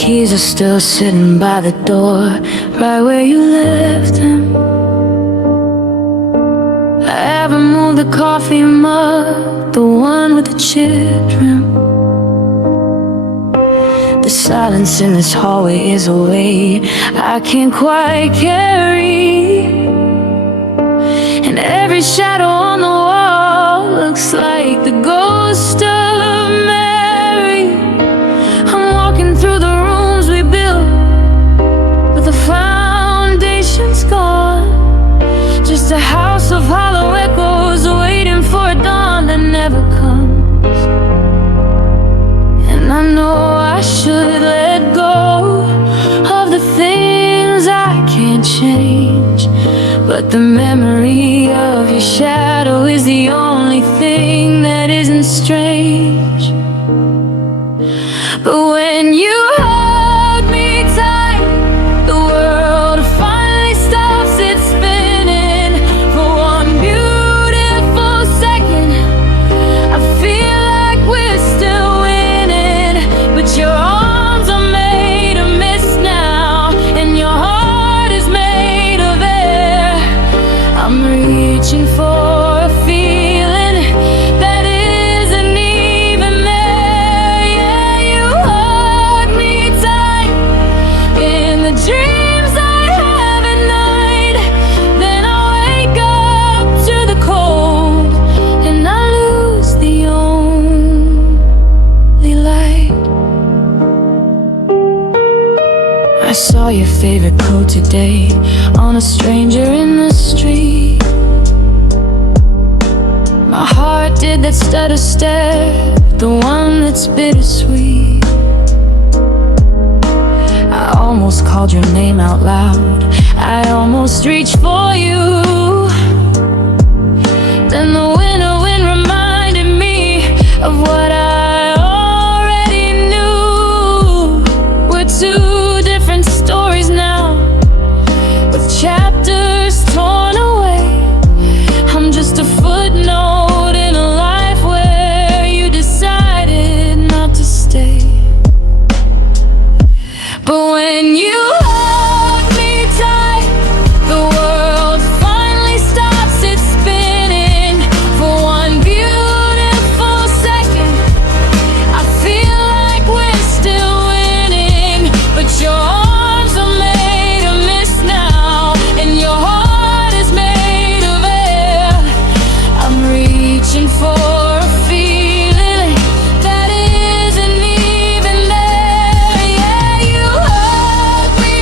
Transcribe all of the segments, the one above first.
keys are still sitting by the door, right where you left them. I haven't moved the coffee mug, the one with the chipped rim. The silence in this hallway is a weight I can't quite carry, and every shadow on the wall looks like the ghost of Mary. I'm walking through the rooms we built, but the foundation's gone. Just a house of hollow echoes waiting for a dawn that never comes. And I know I should let go of the things I can't change, but the memory of your shadow is the only thing that isn't strange. But when you hug me tight, the world finally stops its spinning. For one beautiful second, I feel like we're still winning. But your arms are made of mist now, and your heart is made of air. I'm reaching for a feeling that isn't even there. Yeah, you hug me tight in the dreams I have at night. Then I wake up to the cold, and I lose the only light. I saw your favorite coat today on a stranger in the street. My heart did that stutter stare, the one that's bittersweet. I almost called your name out loud, I almost reached for you. Then the winter wind reminded me of what I already knew. We're two different stories now, with chapters torn away. I'm just a footnote in a life where you decided not to stay. But when you hug me tight, the world finally stops its spinning. For one beautiful second, I feel like we're still winning. But your arms are made of mist now, and your heart is made of air. I'm reaching for a feeling that isn't even there. Yeah, you hug me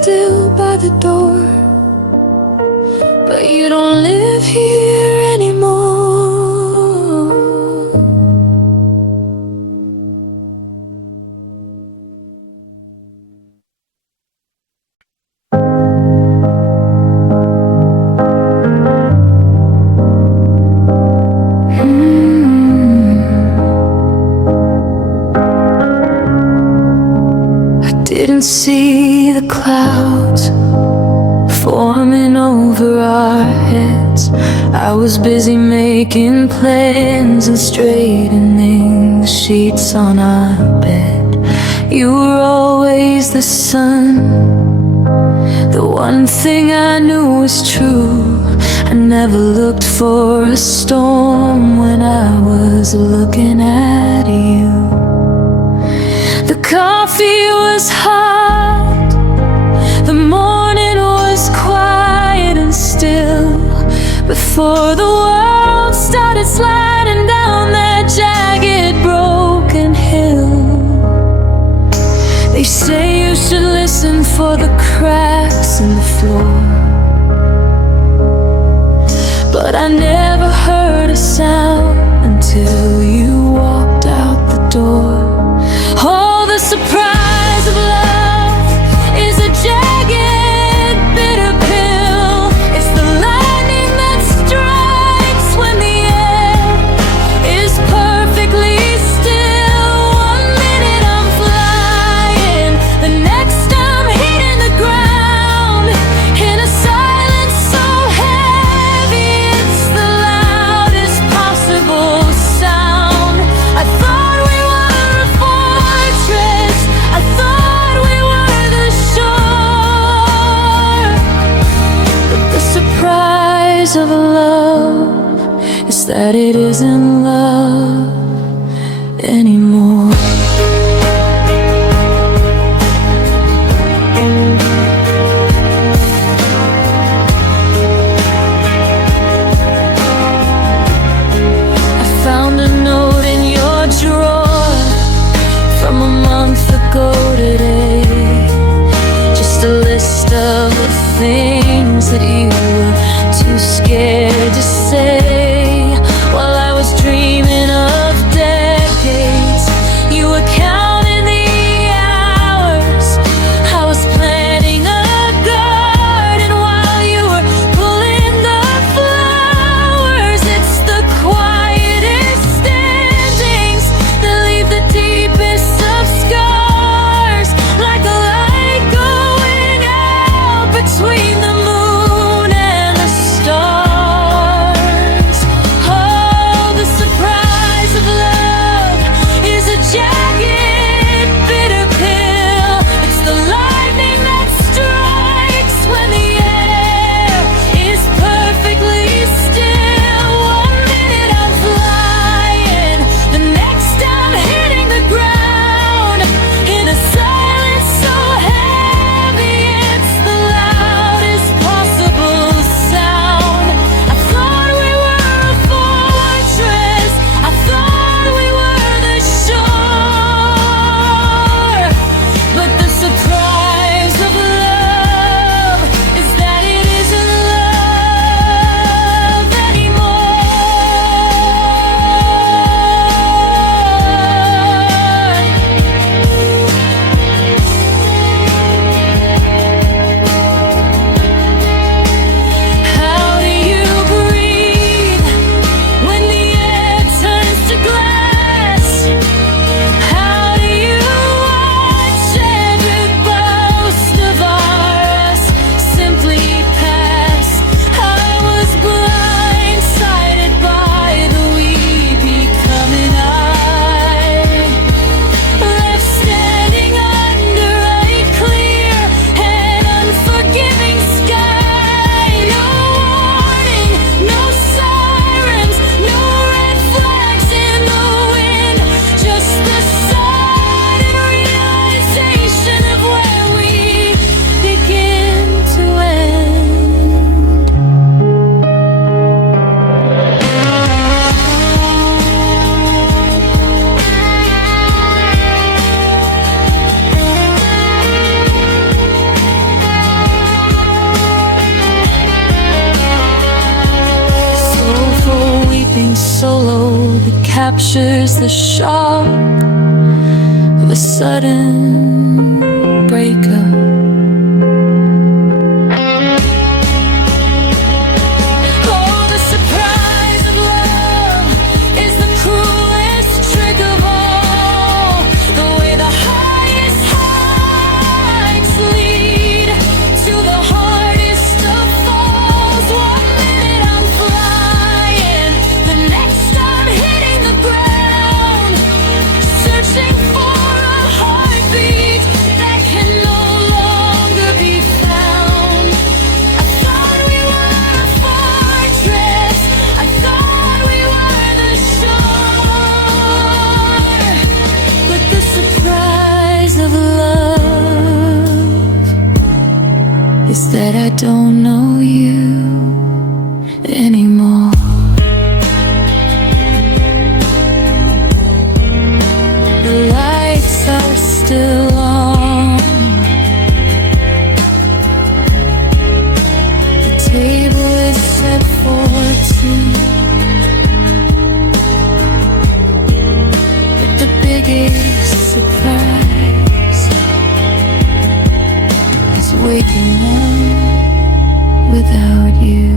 still by the door, but you don't live here anymore. Didn't see the clouds forming over our heads. I was busy making plans and straightening the sheets on our bed. You were always the sun, the one thing I knew was true. I never looked for a storm when I was looking at you. The coffee was hot, the morning was quiet and still, before the world started sliding down that jagged, broken hill. They say you should listen for the cracks in the floor, but I never heard a sound until you walked out the door. Oh, the surprise of love is a jagged, bitter pill. It's the lightning that strikes when the air is perfectly still. 1 minute I'm flying, the next I'm hitting the ground in a silence so heavy it's the loudest possible sound. I thought we were a fortress, I thought we were the shore, but the surprise of love is that it isn't love anymore. I found a note in your drawer from a month ago today, just a list of the things that you were too scared to say. While I was dreaming of decades, you were counting the hours. I was planting a garden while you were pulling the flowers. It's the quietest standings that leave the deepest of scars, like a light going out between the moon and the stars. that captures the shock of a sudden breakup. Oh, the surprise of love is the cruelest trick of all. The way the highest heights lead to the hardest of falls. One minute I'm flying, the next I'm hitting the ground, searching for a heartbeat that can no longer be found. I thought we were a fortress, I thought we were the shore, but the surprise of love is that I don't know you anymore. The lights are still on, the table is set for two, but the biggest surprise is waking up without you.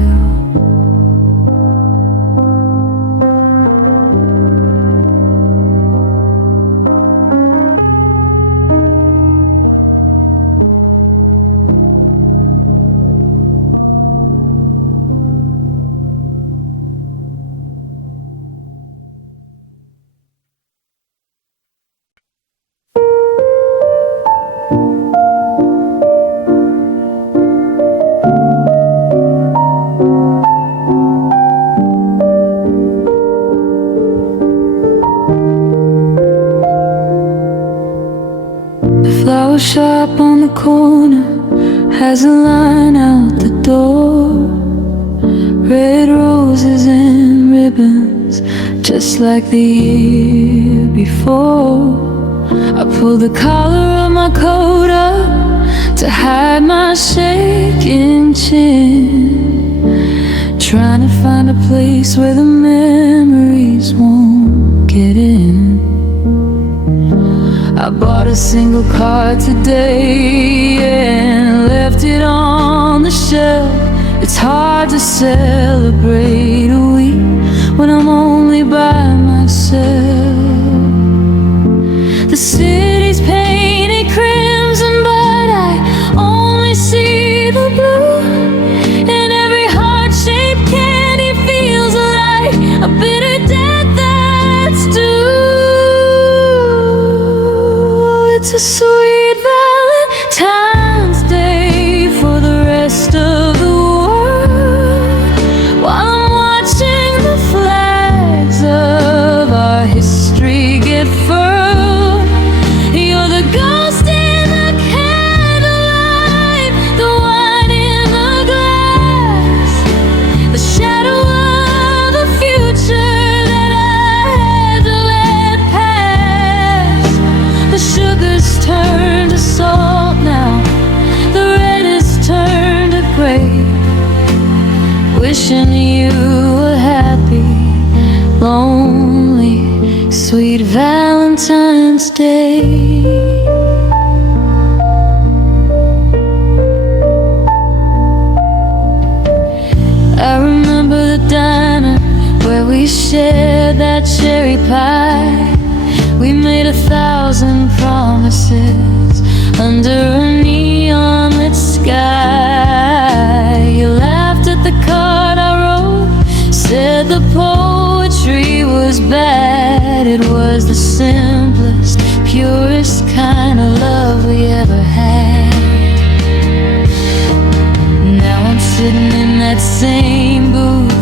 The flower shop on the corner has a line out the door. Red roses and ribbons, just like the year before. I pulled the collar of my coat up to hide my shaking chin, trying to find a place where the memories won't get in. I bought a single card today and left it on the shelf. It's hard to celebrate a week when I'm only by myself. The city's painted crimson, but I only see the blue, and every heart-shaped candy feels like a bitter death that's due. It's a sweet Valentine's Day for the rest of the world, while I'm watching the flags of our history get furled. You're the ghost in the candlelight, the wine in the glass, the shadow of the future that I had to let pass. The sugar's turned to salt now, the red has turned to gray. Wishing you a happy, lonely, sweet Valentine's Day. I remember the diner where we shared that cherry pie. We made 1,000 promises under a neon lit sky. You laughed at the card I wrote, said the poetry was bad. It was the simplest, purest kind of love we ever had. Now I'm sitting in that same booth,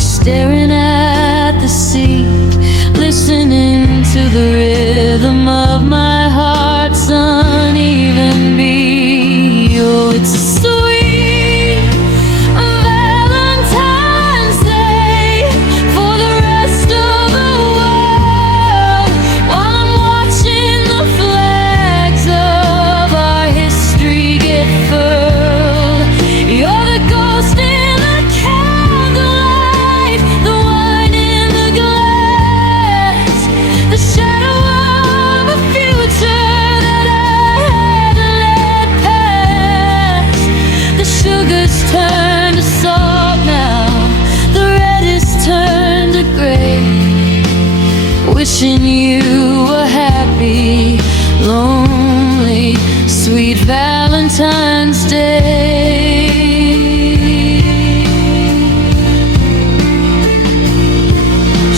staring at the seat, listening to the rhythm of my heart's uneven beat. Oh, it's a sweet Valentine's Day for the rest of the world, while I'm watching the flags of our history wishing you a happy, lonely, sweet Valentine's Day.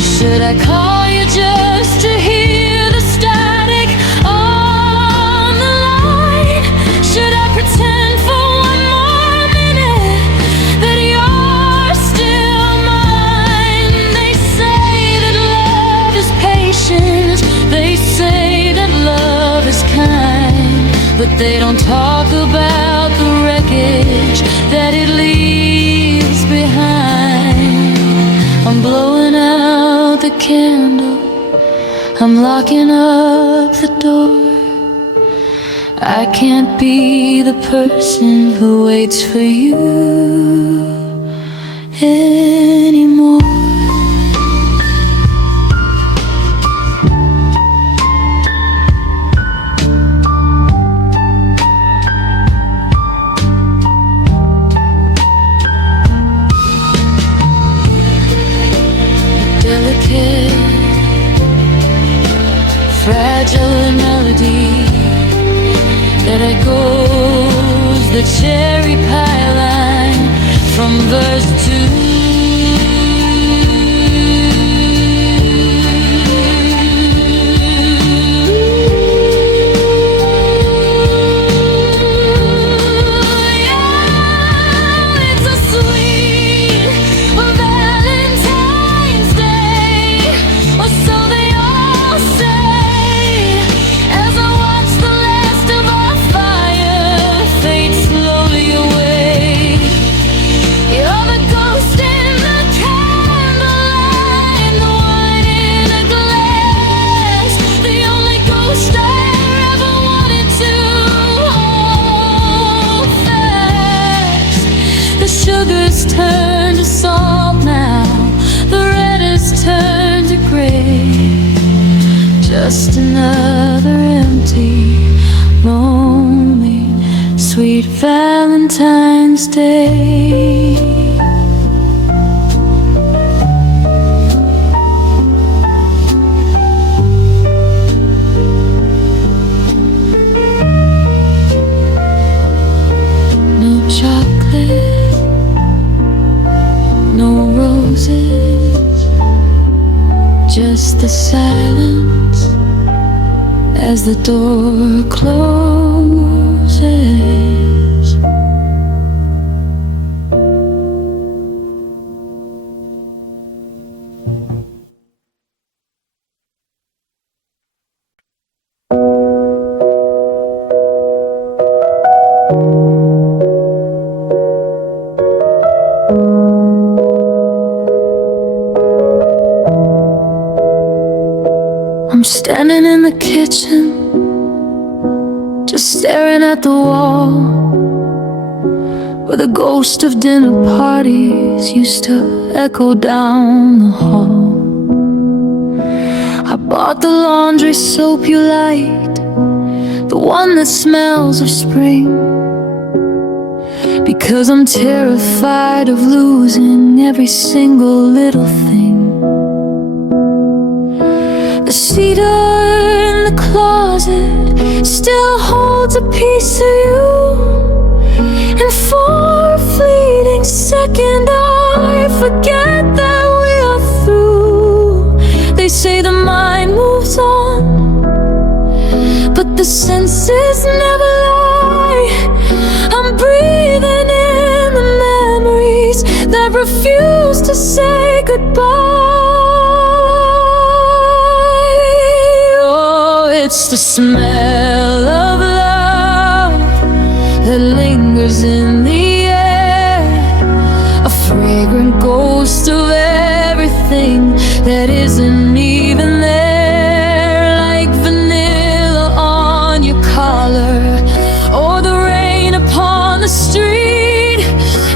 Should I call you just to hear the static on the line? Should I pretend for one more minute that you're still mine? They say that love is patient, they say that love is kind, but they don't talk about the wreckage that it leaves behind. I'm blowing out the candle, I'm locking up the door. I can't be the person who waits for you anymore. Fragile melody that echoes the cherry pie line from verse 2. Sugar's turned to salt now, the red has turned to gray. Just another empty, lonely, sweet Valentine's Day. No chocolate, no roses, just the silence as the door closes. I'm standing in the kitchen, just staring at the wall, where the ghost of dinner parties used to echo down the hall. I bought the laundry soap you liked, the one that smells of spring, because I'm terrified of losing every single little thing. The cedar in the closet still holds a piece of you, and for a fleeting second I forget that we are through. They say the mind moves on, but the senses never lie. I'm breathing in the memories that refuse to say goodbye. It's the smell of love that lingers in the air, a fragrant ghost of everything that isn't even there, like vanilla on your collar or the rain upon the street.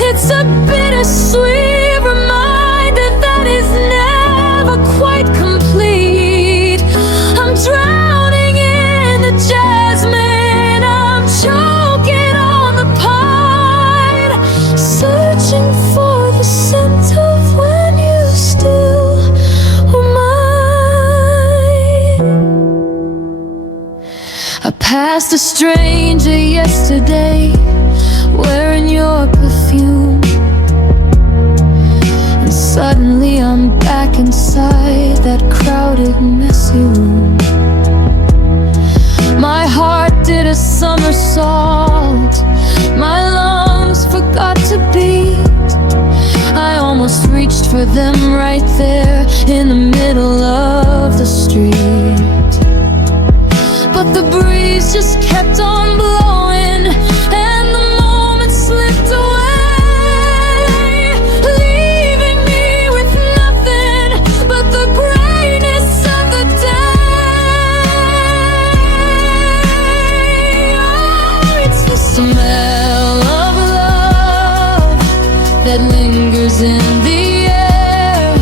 It's a bittersweet reminder that is never quite complete. I'm drowning in the passed a stranger yesterday, wearing your perfume, and suddenly I'm back inside that crowded, messy room. My heart did a somersault, my lungs forgot to beat. I almost reached for them right there in the middle of the street, but the breeze just kept on blowing, and the moment slipped away, leaving me with nothing but the brightness of the day. Oh, it's the smell of love that lingers in the air,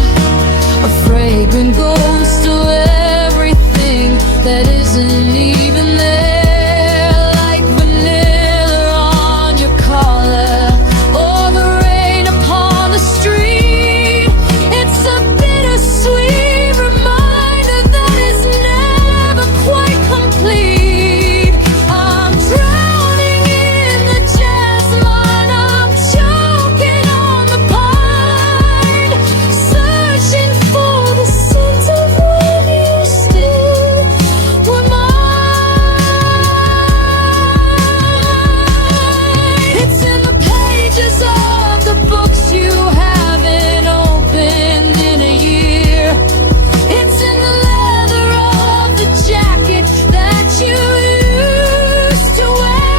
a fragrant ghost of everything that isn't even there, like vanilla on your collar or the rain upon the street. It's a bittersweet reminder that is never quite complete. I'm drowning in the jasmine, I'm choking on the pine, searching for the scent of when you still were mine. It's in the pages of the books you haven't opened in a year. It's in the leather of the jacket that you used to wear.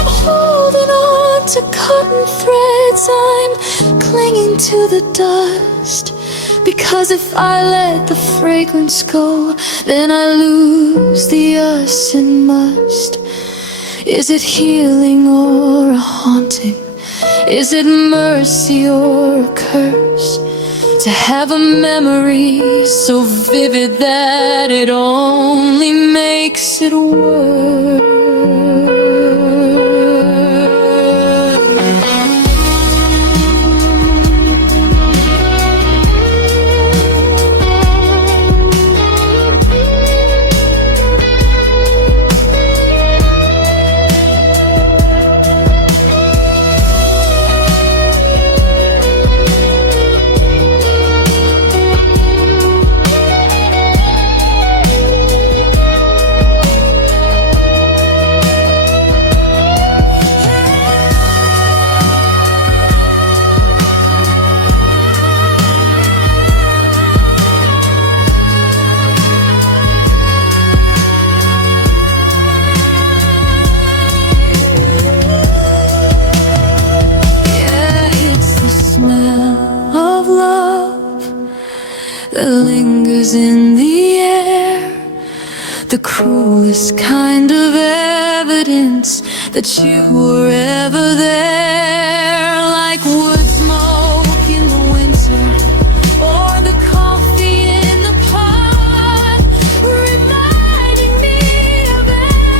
I'm holding on to cotton threads, I'm clinging to the dust, because if I let the fragrance go, then I lose the us and must. Is it healing or a haunting? Is it mercy or a curse? To have a memory so vivid that it only makes it worse. That lingers in the air, the cruelest kind of evidence that you were ever there, like wood smoke in the winter or the coffee in the pot, reminding me of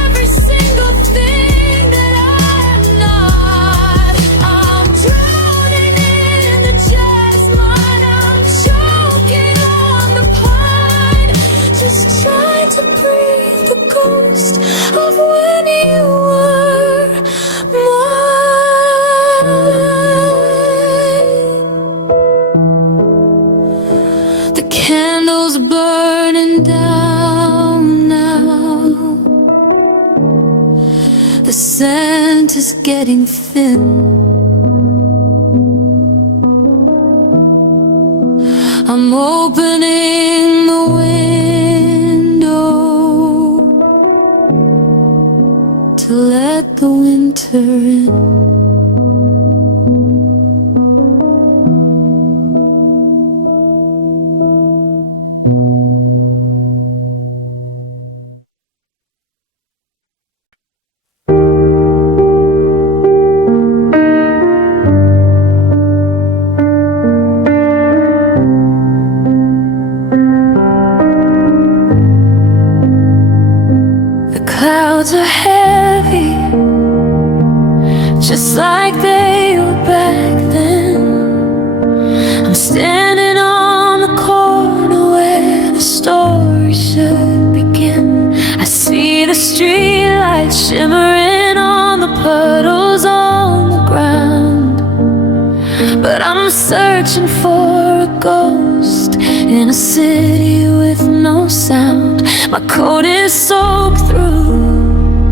every single thing that I'm not. I'm drowning in the jasmine, I'm choking on the pine, just trying to breathe the ghost of when you were mine. The candle's burning down now, the scent is getting thin. I'm opening the window to let the winter in. Clouds are heavy, just like they were back then. I'm standing on the corner where the story should begin. I see the streetlights shimmering on the puddles on the ground. But I'm searching for a ghost in a city with no sound. My coat is soaked through,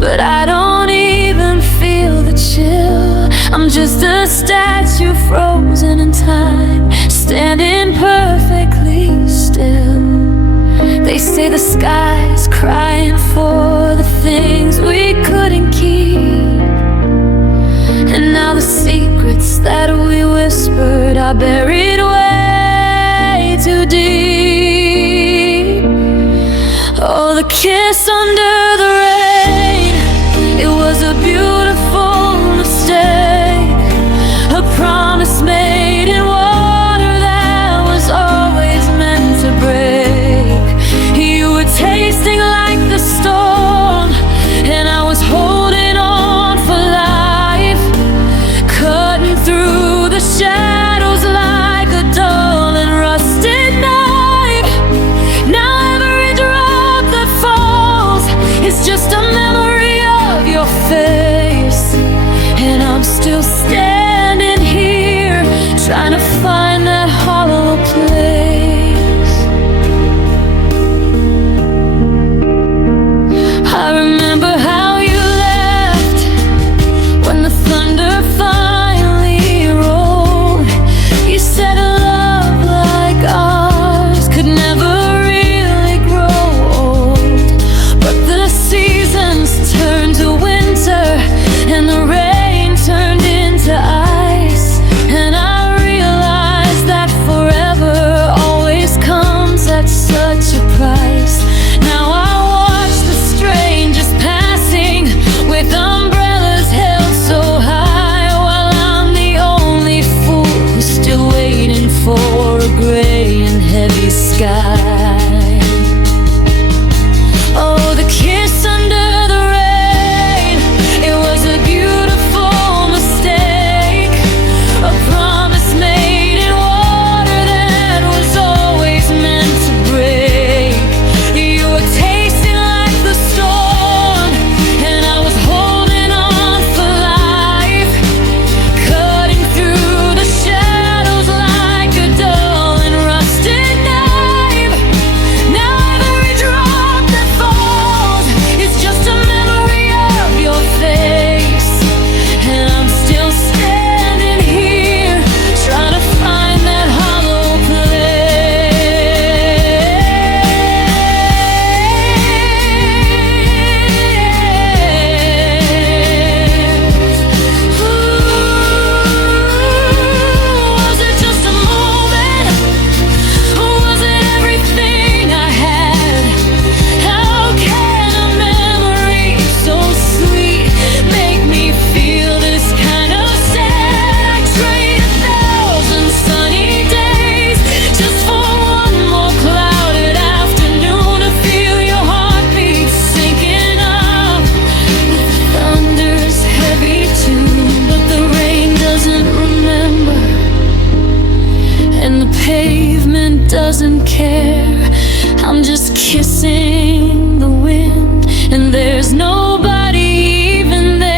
but I don't even feel the chill. I'm just a statue frozen in time, standing perfectly still. They say the sky's crying for the things we couldn't keep, and now the secrets that we whispered are buried way too deep. Oh, the kiss under the rain, it was a beautiful mistake, a promise made in water that was always meant to break. You were tasting like the storm, and I was holding on for life, cutting through the shadows like a dull and rusted knife. Now every drop that falls is just a memory of your face, and I'm still standing here trying to find that hollow place. I remember how you left when the thunder finally rolled. You said a love like ours could never really grow old, but the seasons turned to winter and the rain turned into ice, and I realized that forever always comes at such a price. Now I watch the strangers passing with umbrellas held so high, while I'm the only fool who's still waiting for a gray and heavy sky. Oh, the kiss under the rain, it was a beautiful mistake, a promise made in water that was always meant to break. You were tasting like the storm, and I was holding on for life, cutting through the shadows like a dull and rusted knife. Now every drop that falls is just a memory of your face, and I'm still standing here trying to find that hollow place. Was it just a moment? Or was it everything I had? How can a memory so sweet make me feel this kind of sad? I trade 1,000 sunny days just for one more clouded afternoon to feel your heartbeat sinking up. The thunder's heavy too, but the rain doesn't remember, and the pavement doesn't care. I'm just kissing the wind, and there's nobody even there.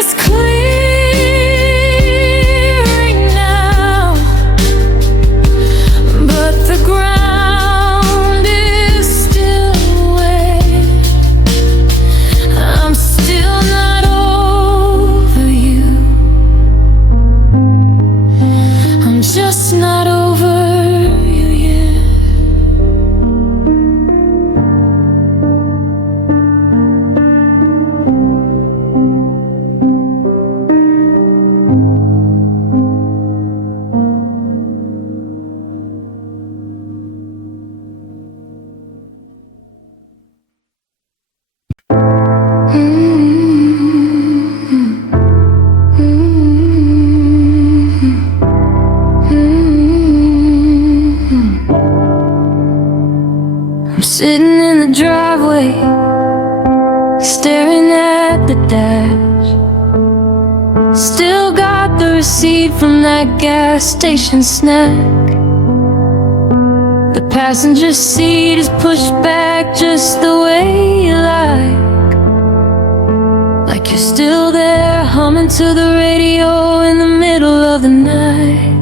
is clearing now, but the ground is still wet. I'm still not over you. I'm just not over you yet. I'm sitting in the driveway, staring at the dash. Still got the receipt from that gas station snack. The passenger seat is pushed back just the way you like you're still there, humming to the radio in the middle of the night.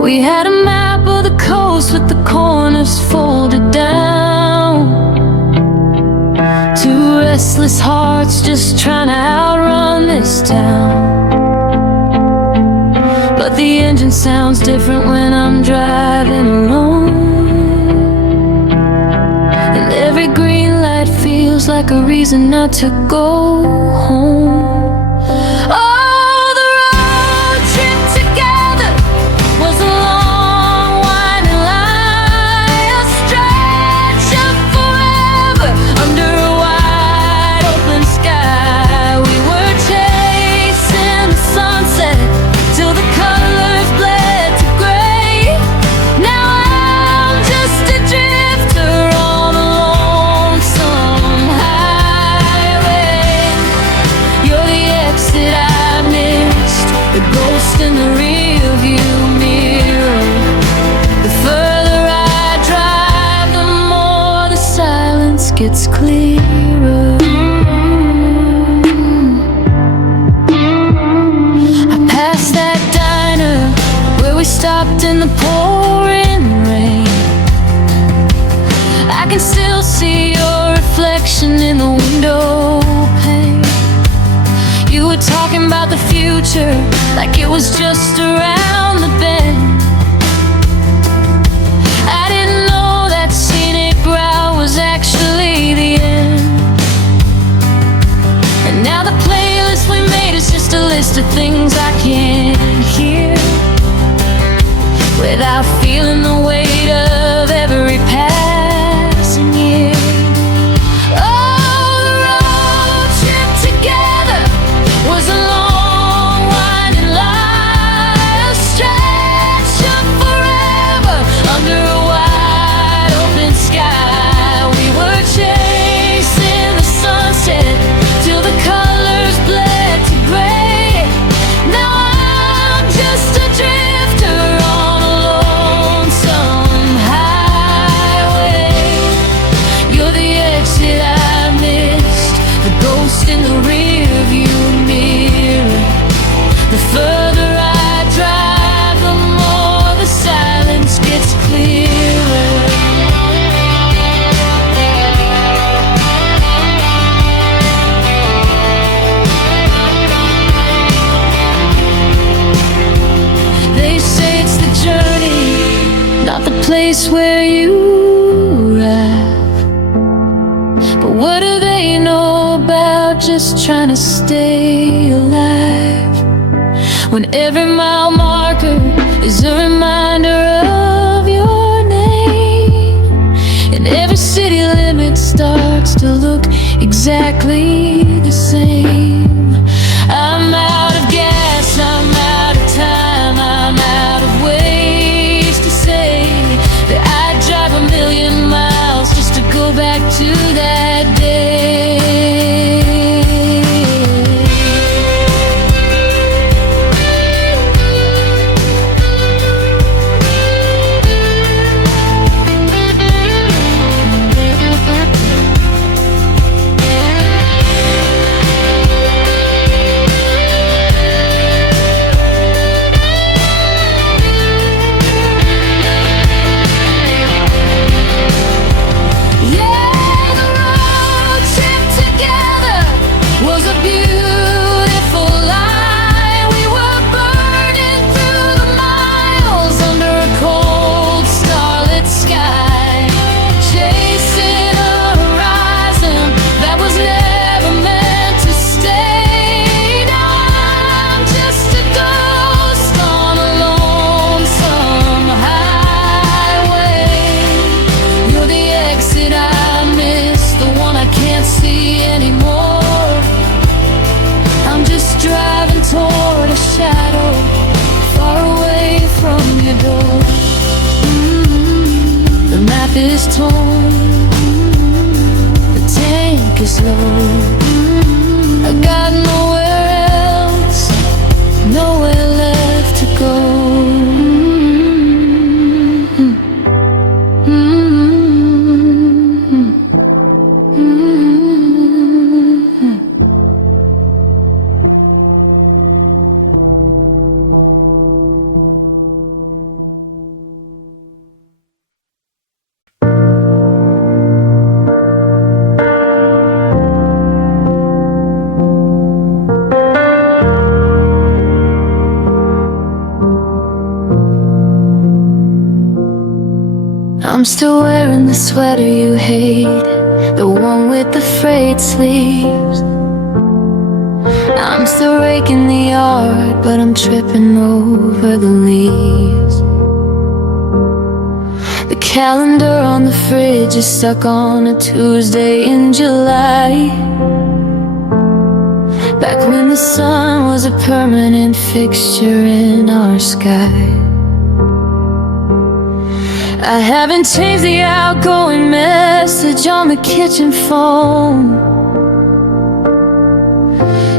We had a map of the coast with the corners folded down. Two restless hearts just trying to outrun this town. But the engine sounds different when I'm driving alone. And every green light feels like a reason not to go home. In the rearview mirror, the further I drive, the more the silence gets clearer. I passed that diner where we stopped in the pouring rain. I can still see your reflection in the window pane. You were talking about the future like it was just around the bend. I didn't know that scenic route was actually the end. And now the playlist we made is just a list of things I can't hear without feeling the weight of every passing year. Place where you arrive, but what do they know about just trying to stay alive? When every mile marker is a reminder of your name, and every city limit starts to look exactly the same. I'm out of gas, I'm out of time, I'm out of ways to say that I'd drive 1,000,000 miles just to go back to that day. is torn, the tank is low. I got nowhere else, nowhere left to go. I'm still wearing the sweater you hate, the one with the frayed sleeves. I'm still raking the yard, but I'm tripping over the leaves. The calendar on the fridge is stuck on a Tuesday in July, back when the sun was a permanent fixture in our sky. I haven't changed the outgoing message on the kitchen phone,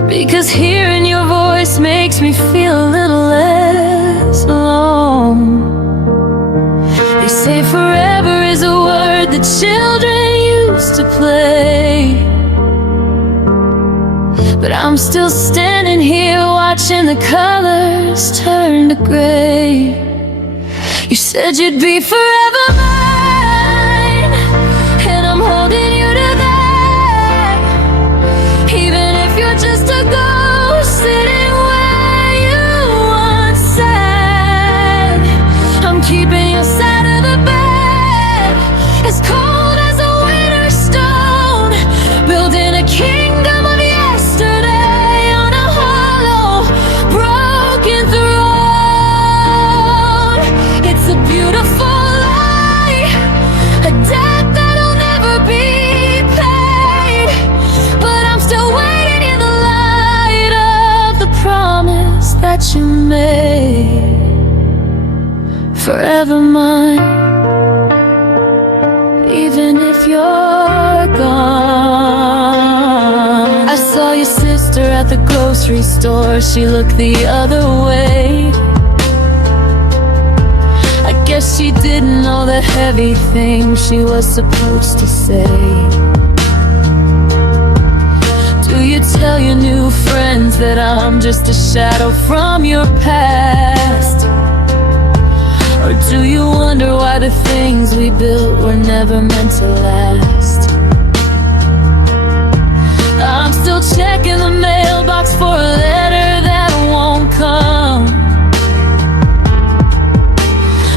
because hearing your voice makes me feel a little less alone. They say forever is a word that children used to play, but I'm still standing here watching the colors turn to gray. You said you'd be forever mine, and I'm holding you to that. Even if you're just a ghost sitting where you once sat, I'm keeping your side of the bed, as cold as a winter stone, building a kingdom of yesterday on a hollow, broken throne. It's a beautiful lie, a debt that'll never be paid, but I'm still waiting in the light of the promise that you made. Forever mine, even if you're gone. I saw your sister at the grocery store, she looked the other way. I guess she didn't know the heavy things she was supposed to say. Do you tell your new friends that I'm just a shadow from your past? Or do you wonder why the things we built were never meant to last? I'm still checking the mailbox for a letter that won't come.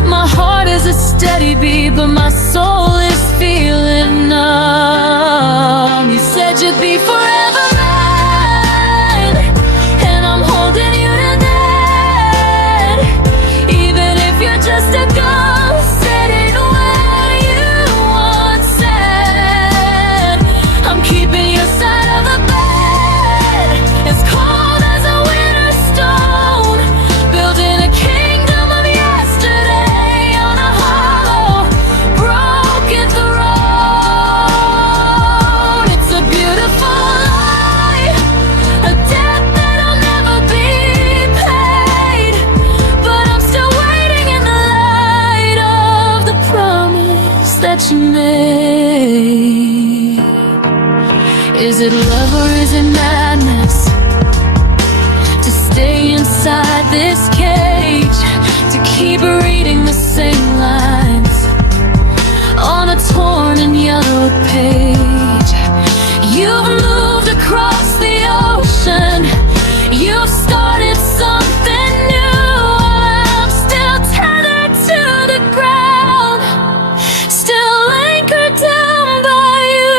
My heart is a steady beat, but my soul is feeling numb. You said you'd be forever mine, and I'm holding you to that. Even if you're just a ghost sitting where you once sat, I'm keeping your side of the bed, as cold as a winter stone, building a kingdom of yesterday on a hollow, broken throne. It's a beautiful lie, a debt that'll never be paid, but I'm still waiting in the light of the promise that you made. Is it love or is it madness to stay inside this cage, to keep reading the same lines on a torn and yellowed page? You've moved across the ocean, you've started something new. I'm still tethered to the ground, still anchored down by you.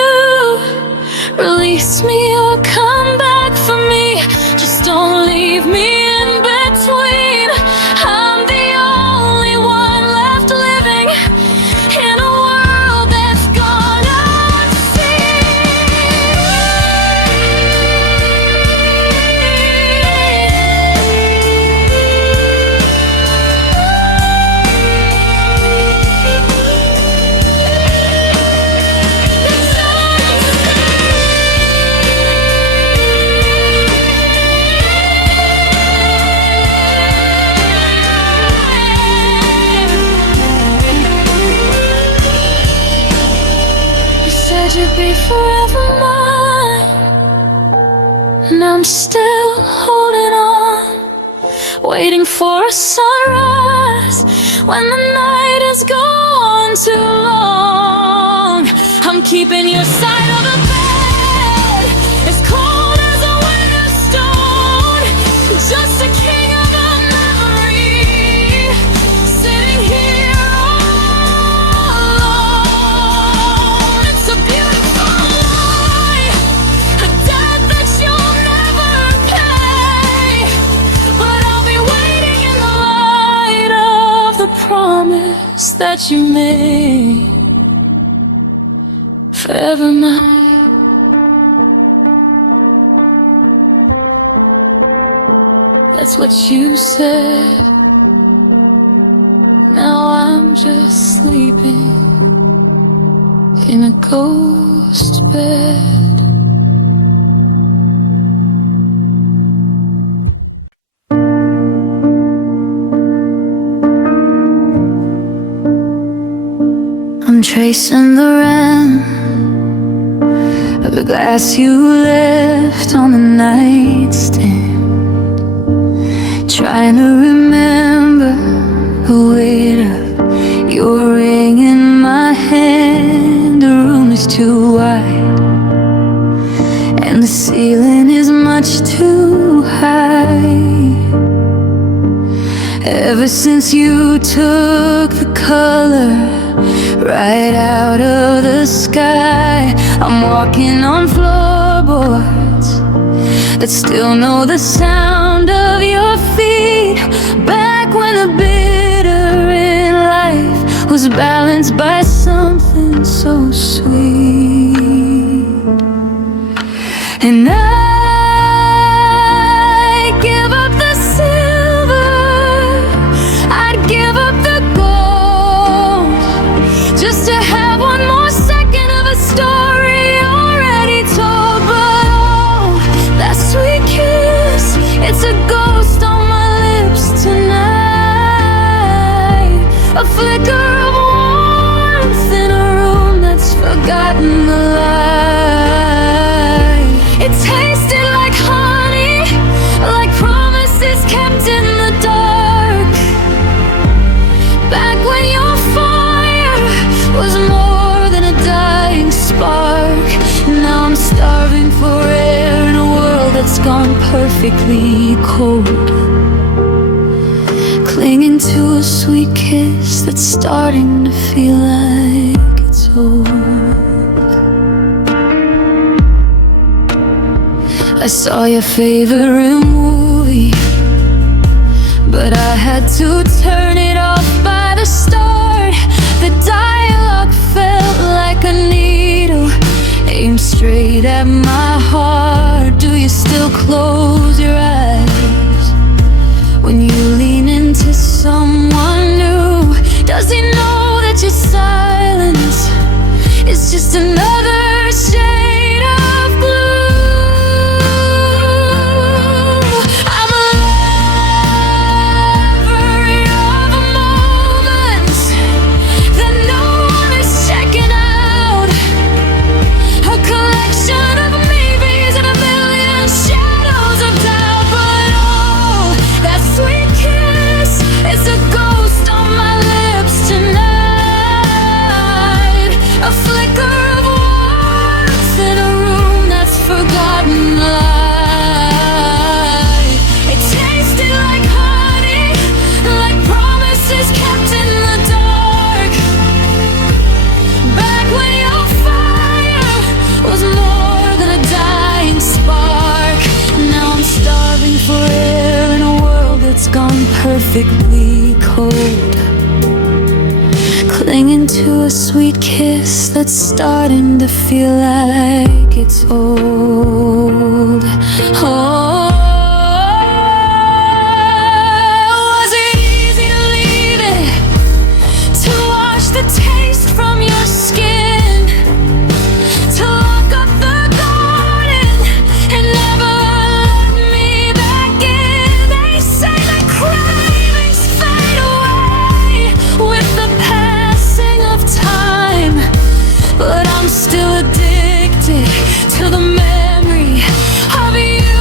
Release me or come back for me, just don't leave me in between. and I'm still holding on, waiting for a sunrise when the night has gone too long. I'm keeping your side of the bed as cold as a winter stone, just a king of a memory, sitting here all alone. It's a beautiful lie, a debt that you'll never pay, but I'll be waiting in the light of the promise that you made. Forever mine. That's what you said. Now I'm just sleeping in a ghost bed. I'm tracing the rim of the glass you left on the nightstand, trying to remember the weight of your ring in my hand. The room is too wide and the ceiling is much too high. Ever since you took the color right out of the sky, I'm walking on floorboards that still know the sound of your feet. Back when the bitter in life was balanced by something so sweet. And I'd give up the silver, I'd give up the gold, just to have one more second of a story already told. But oh, that sweet kiss, it's a ghost on my lips tonight, a flicker of warmth in a room that's forgotten the light. It tasted like honey, like promises kept in the dark, back when your fire was more than a dying spark. Now I'm starving for air in a world that's gone perfectly cold, clinging to a sweet kiss that's starting to feel like it's old. I saw your favorite movie, but I had to turn it off by the start. The dialogue felt like a needle aimed straight at my heart. Do you still close your eyes when you lean into someone new? Does he know that your silence is just another shade of blue? I'm a lover of a moment that no one is checking out, a collection of maybes and a million shadows of doubt. But oh, that sweet kiss, it's a ghost on my lips tonight, a flicker of warmth in a room that's forgotten light. It tasted like honey, like promises kept in the dark, back when your fire was more than a dying spark. Now I'm starving for air in a world that's gone perfectly cold, clinging to a sweet kiss that's starting to feel like it's old. Oh, was it easy to leave it, to wash the taste from your skin, to lock up the garden and never let me back in? They say that cravings fade away with the passing of time, but I'm still addicted to the memory of you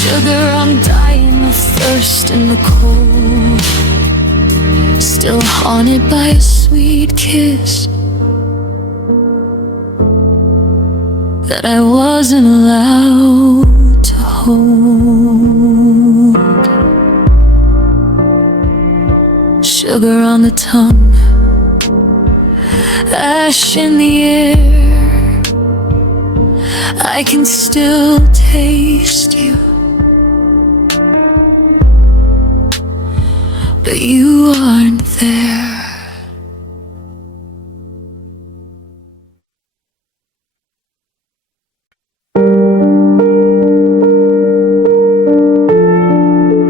Sugar, I'm dying of thirst in the cold, still haunted by a sweet kiss that I wasn't allowed to hold. Sugar on the tongue, ash in the air, I can still taste you, but you aren't there.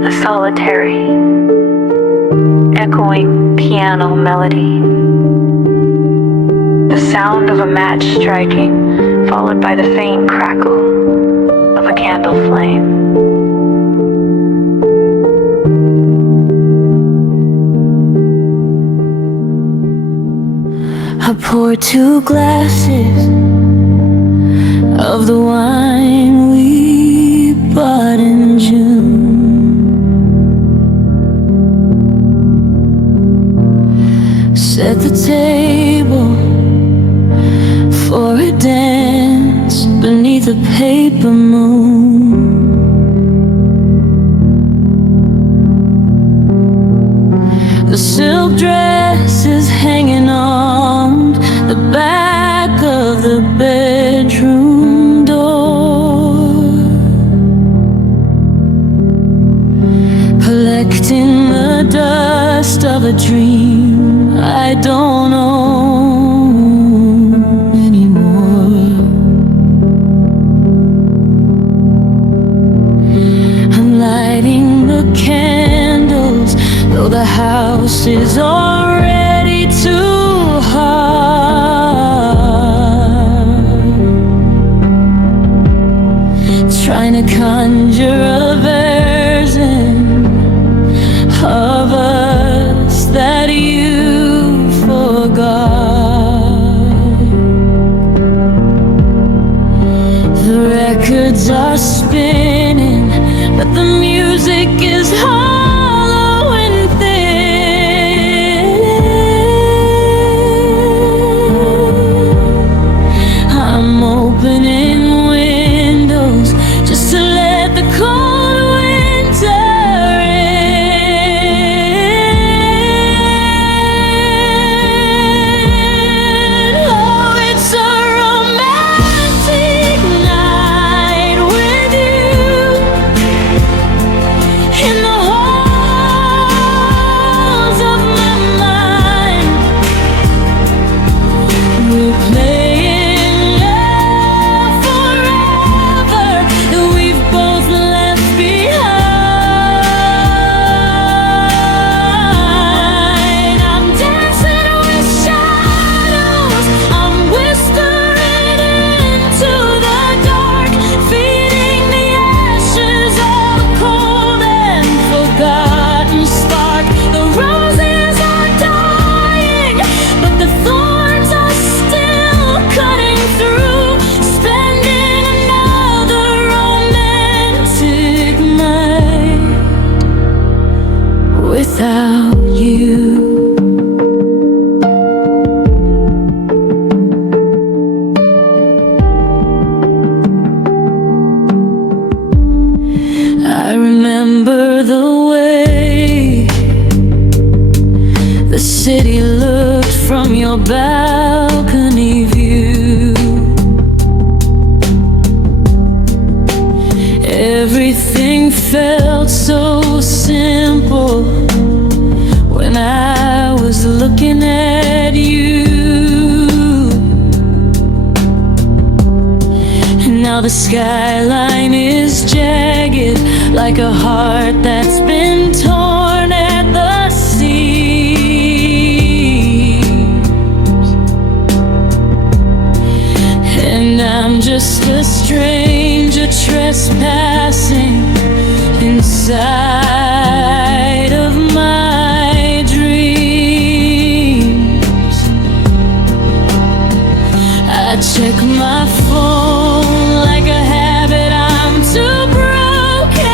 A solitary, echoing piano melody. The sound of a match striking, followed by the faint crackle of a candle flame. I pour 2 glasses of the wine we bought in June. Set the table for a dance beneath a paper moon. The silk dress is hanging on the back of the bedroom door, collecting the dust of a dream I don't own anymore. I'm lighting the candles, though the house is already too hard, trying to conjure a version of us that you forgot. The records are spinning, but the music is hollow and thin. I'm opening windows just to let the cold winter in. Oh, it's a romantic night with you in the halls of my mind. We're playing love forever that we've both left behind. I'm dancing with shadows, I'm whispering into the dark, feeding the ashes of a cold and forgotten spark. The roses are dying, but the thorns are still cutting through, spending another romantic night without you. I remember the way the city looked from your balcony view. Everything felt so simple when I was looking at you. And now the skyline is jagged like a heart that's been torn at the seams. And I'm just a stranger trespassing inside of my dreams. I check my phone like a habit I'm too broken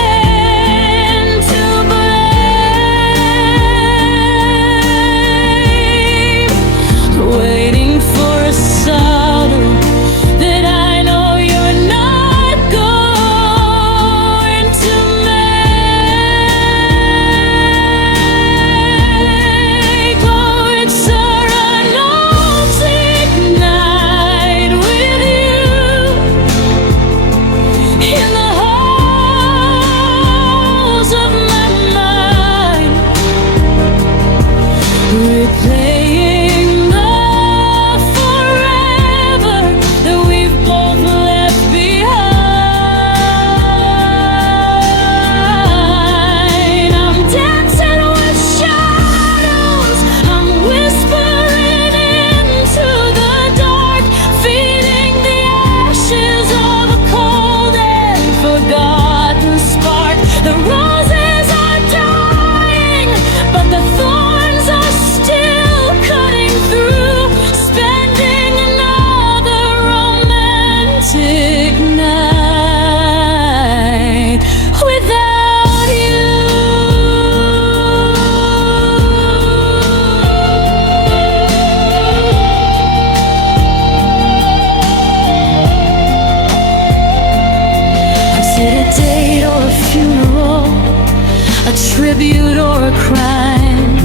tribute or a crime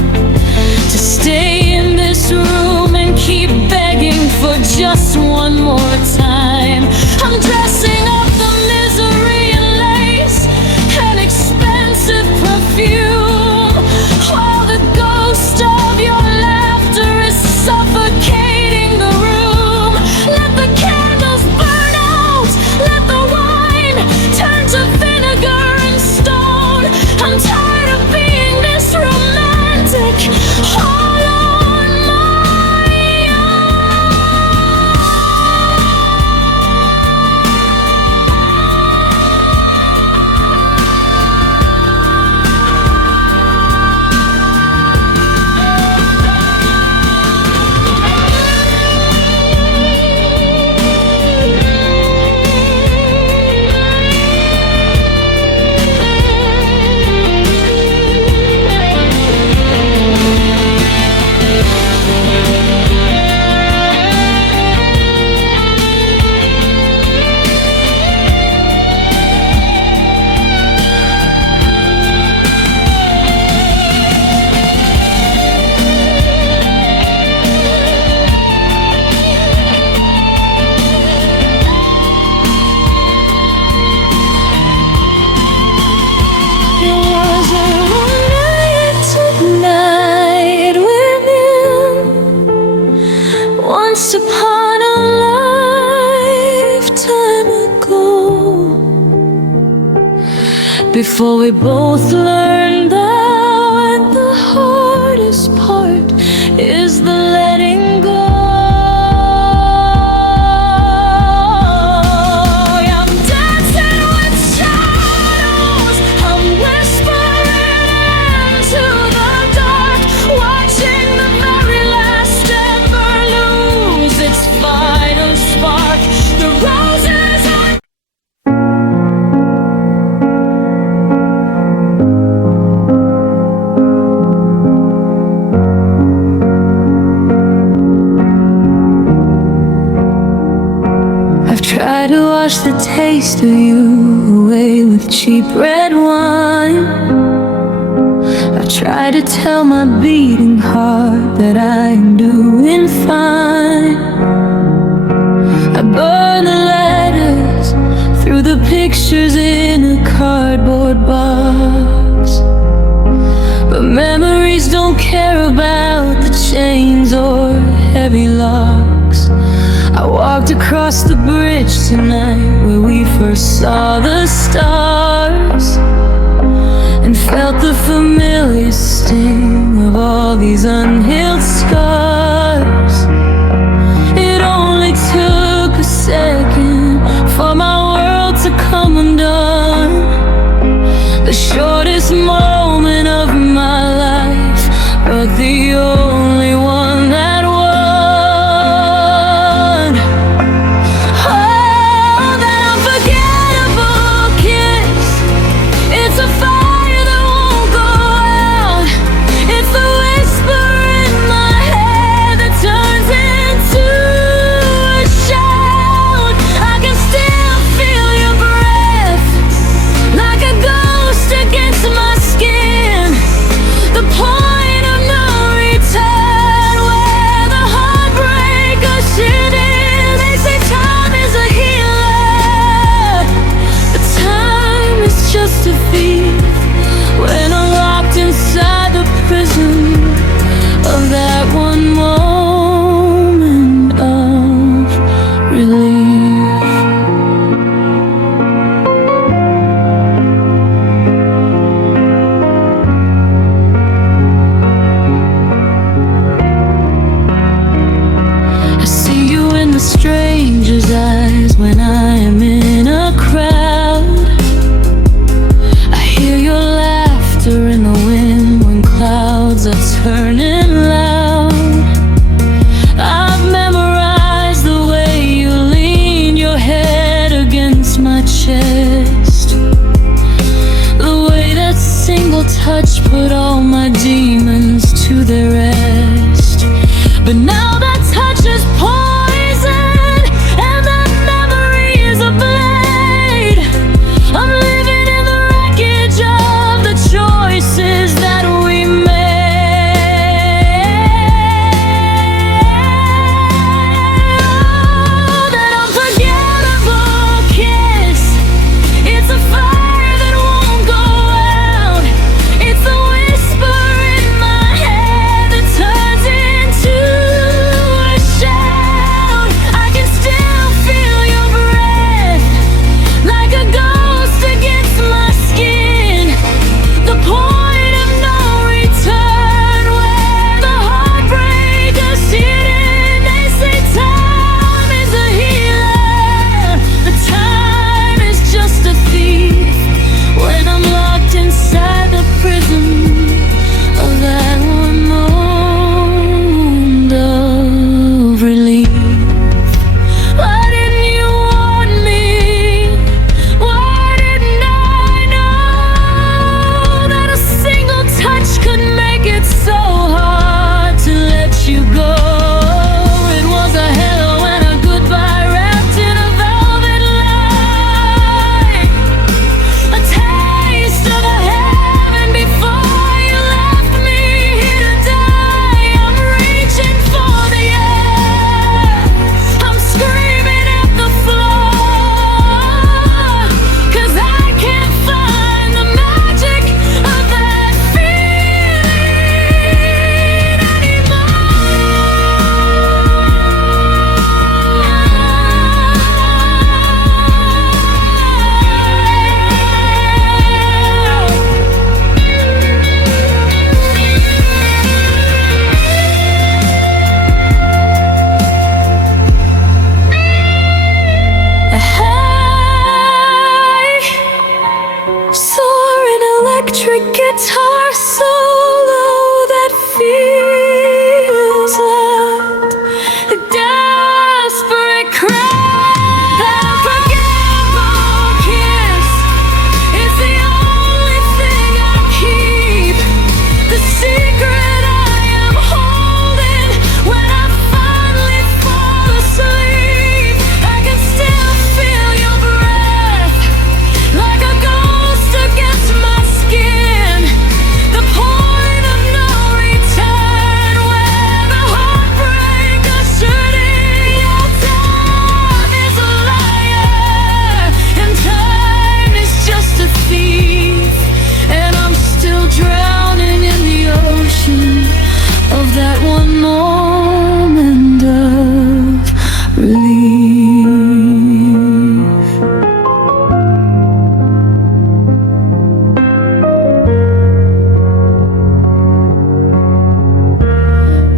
to stay in this room and keep begging for just one more time. I'm dressing up the misery in lace and expensive perfume, while the ghost of your laughter is suffocating the room. Let the candles burn out, let the wine turn to vinegar and stone. I'm tired of being this romantic all on my once upon a lifetime ago, before we both learned that the hardest part is the letting go. I'm dancing with shadows, I'm whispering into the dark, watching the very last ember lose its final spark. The roses are I've tried to wash the taste of you away with cheap red wine. I've tried to tell my beating heart that I am doing fine. I burn the letters through the pictures in a cardboard box, but memories don't care about the chains or heavy locks. I walked across the bridge tonight where we first saw the stars, and felt the familiar sting of all these unhealed scars. It only took a second for my world to come undone, the shortest moment of my life, but the only one that won. Oh, that unforgettable kiss, it's a fire that won't go out. It's the whisper in my head that turns into a shout. I can still feel your breath like a ghost against my skin. The point of no return, where the heartbreak ushered in. They say time is a healer, but time is just a thief when I'm locked inside the prison of that one moment of relief. I see you in the stranger's eyes when I am in a crowd. I hear your laughter in the wind when clouds are turning loud. I've memorized the way you lean your head against my chest, the way that single touch put all my demons to their rest. But now that touch is poison and that memory is a blade. I'm living in the wreckage of the choice electric guitar solo that feels like a desperate cry. That unforgettable kiss is the only thing I keep. The secret I am holding when I finally fall asleep. I can still feel your breath like a ghost against my skin. The point of no return where the heartbreak ushered in. Your time is a liar and time is just a thief. And I'm still drowning in the ocean of that one moment of relief.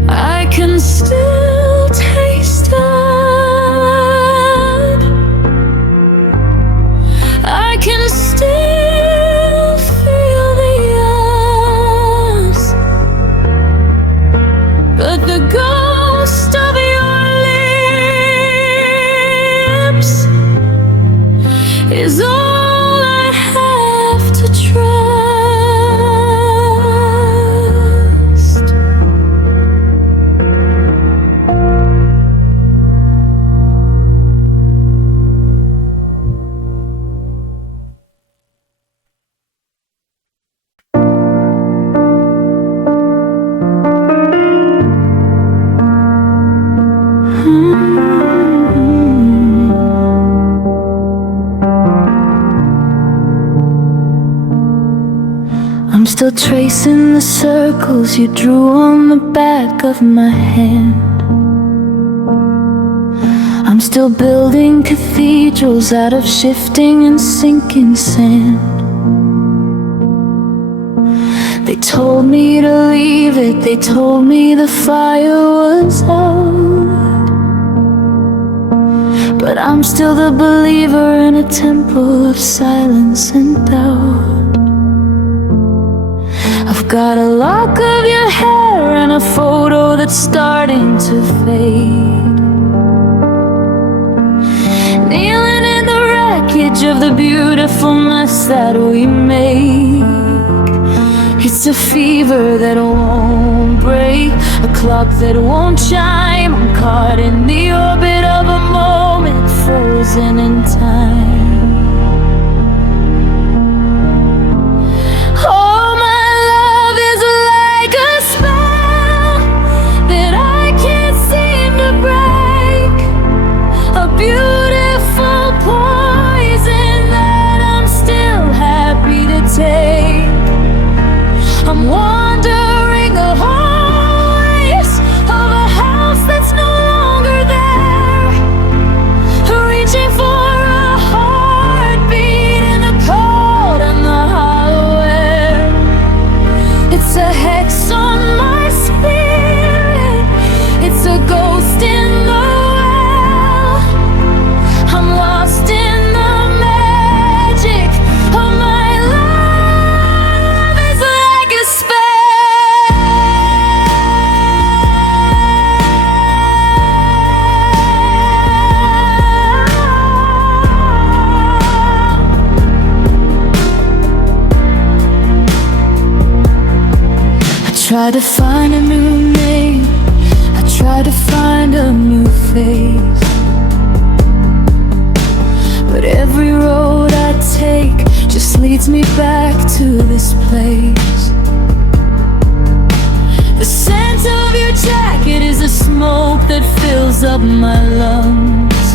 I can still taste it. I can still feel the ice, but the ghost of your lips is all I have to trust. I'm still tracing the circles you drew on the back of my hand. I'm still building cathedrals out of shifting and sinking sand. They told me to leave it, they told me the fire was out, but I'm still the believer in a temple of silence and doubt. I've got a lock of your hair and a photo that's starting to fade, kneeling in the wreckage of the beautiful mess that we made. It's a fever that won't break, a clock that won't chime. I'm caught in the orbit of a moment, frozen in time. Oh, my love is like a spell that I can't seem to break, a beautiful poison that I'm still happy to take. I'm wandering a hallways of a house that's no longer there, reaching for a heartbeat in the cold and the hollow air. It's a hex on my spirit, it's a ghost in the well. I'm lost in the magic of my love. It's like a spell. I try to find a new name, I try to find a new face, but every road I take just leads me back to this place. The scent of your jacket is a smoke that fills up my lungs,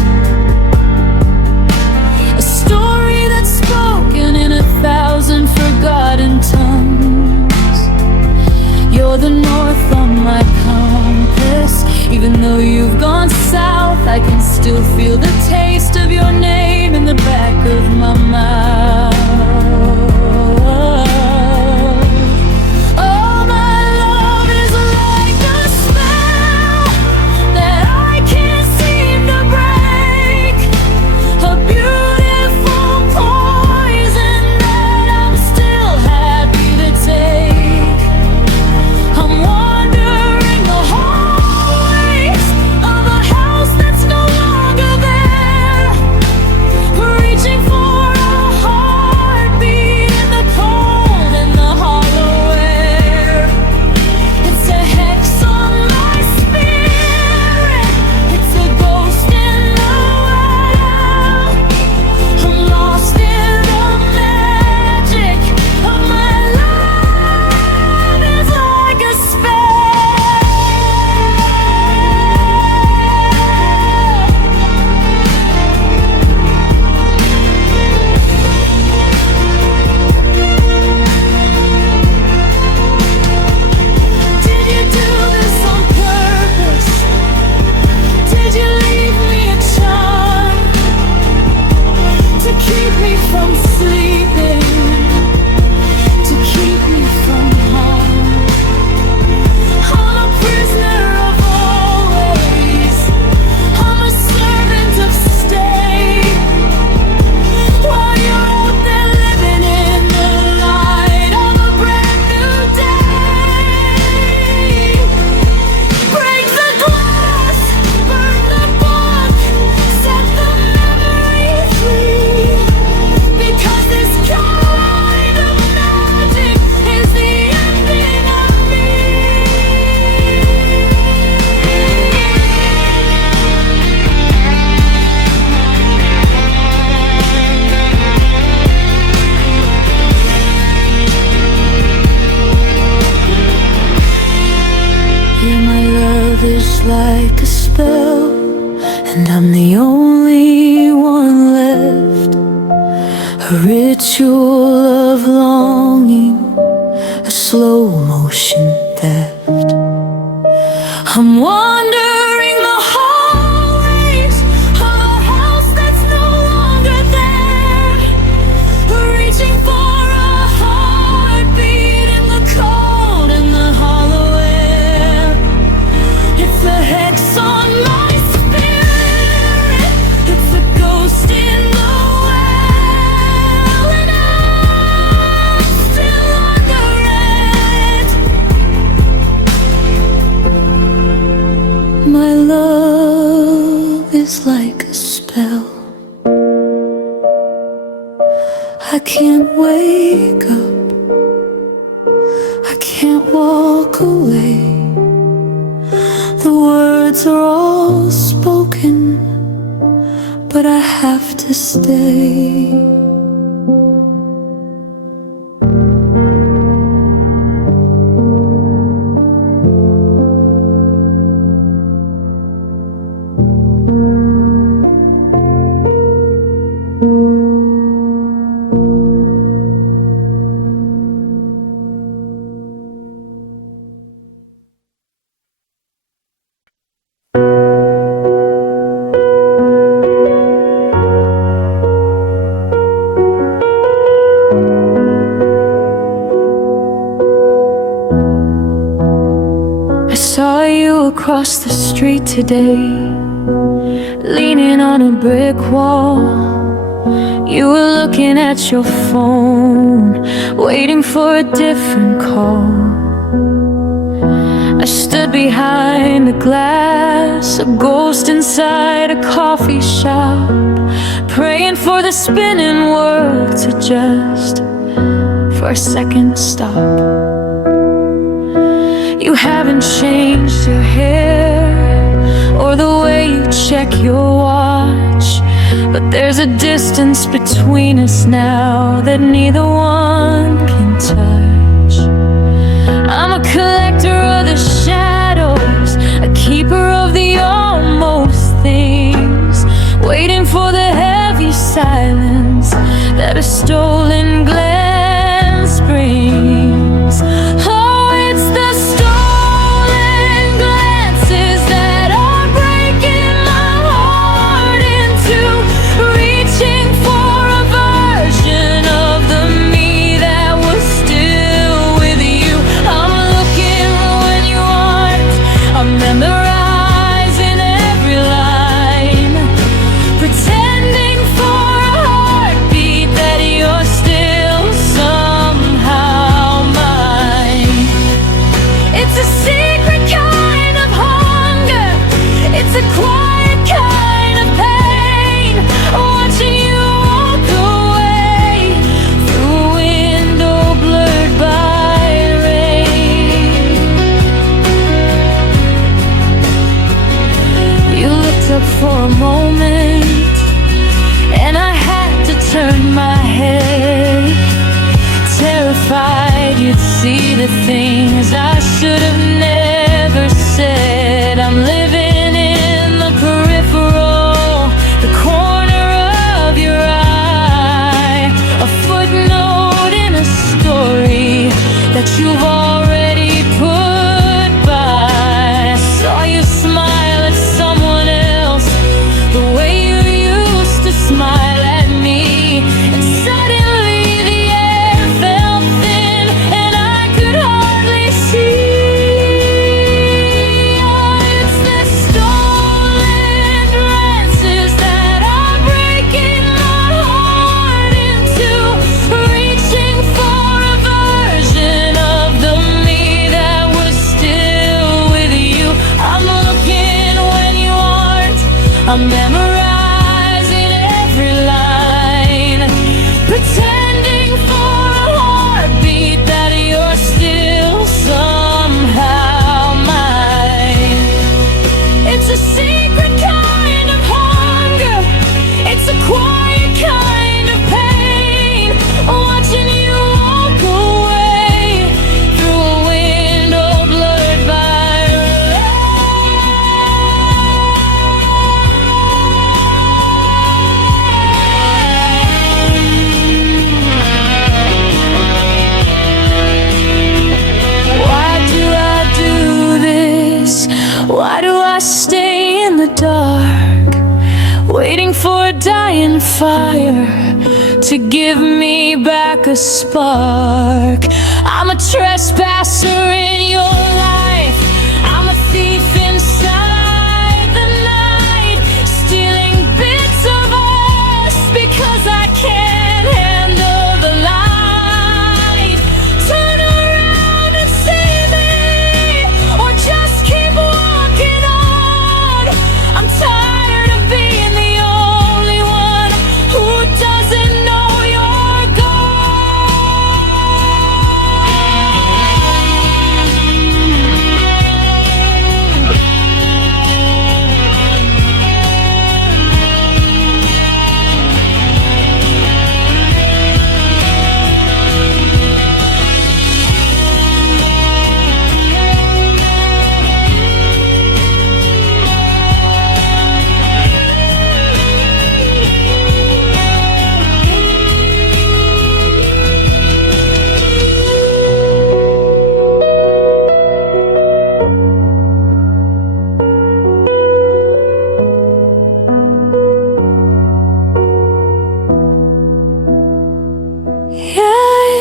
a story that's spoken in 1,000 forgotten tongues. You're the north on my compass. Even though you've gone south, I can still feel the taste of your name in the back of my mouth. Oh, my love is like a spell that I can't seem to break. like a spell, and I'm the only one left. A ritual of longing, a slow motion theft. I'm wandering the hallways of a house that's no longer there, reaching for a heartbeat in the cold and the hollow air. It's a hex on my spirit, it's a ghost in the well, and I'm still under it. My love is like a spell. I can't wake up, I can't walk away. The words are all spoken, but I have to stay. I saw you across the street today, leaning on a brick wall. You were looking at your phone, waiting for a different call. I stood behind the glass, a ghost inside a coffee shop, praying for the spinning world to just for a second stop. You haven't changed your hair or the way you check your watch, but there's a distance between us now that neither one can touch. I'm a collector of the shadows, a keeper of the almost things, waiting for the heavy silence that a stolen glance brings. Oh, it's the stolen glances that are breaking my heart into reaching for a version of the me that was still with you. I'm looking when you aren't, I'm memorizing every line, pretending for a heartbeat that you're still somehow mine. It's a secret kind of hunger, it's a quiet kind of pain, watching you walk away through a window blurred by rain. You looked up for a moment, and I had to turn my head, terrified you'd see the things I should have never said. I'm living in the peripheral, the corner of your eye, a footnote in a story that you've already put by. I saw you smile at someone else the way you used to smile at me, and suddenly the air felt thin and I could hardly see. dying fire to give me back a spark. I'm a trespasser in your life. I'm a thief inside the night, stealing bits of us because I can't handle the light. Turn around and see me, or just keep walking on. I'm tired of being the only one who doesn't know you're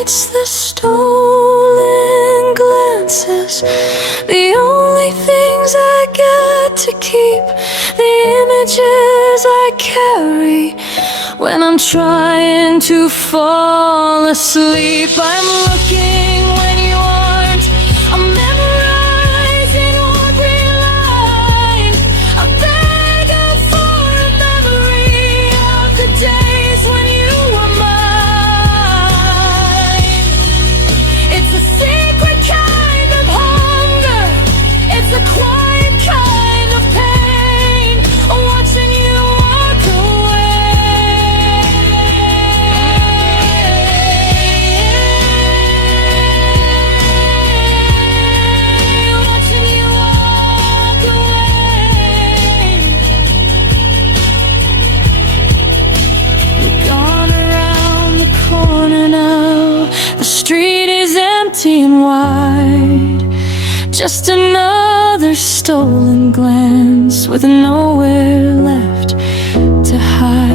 it's the stolen glances, the only things I get to keep, the images I carry when I'm trying to fall asleep. I'm looking when you aren't, I'm memorizing every line. I beg for a memory of the days when you were mine. It's a secret kind of hunger, it's a quiet kind of pain, watching you walk away. Watching you walk away. You've gone around the corner now, the street is empty and wide, just another stolen glance with nowhere left to hide.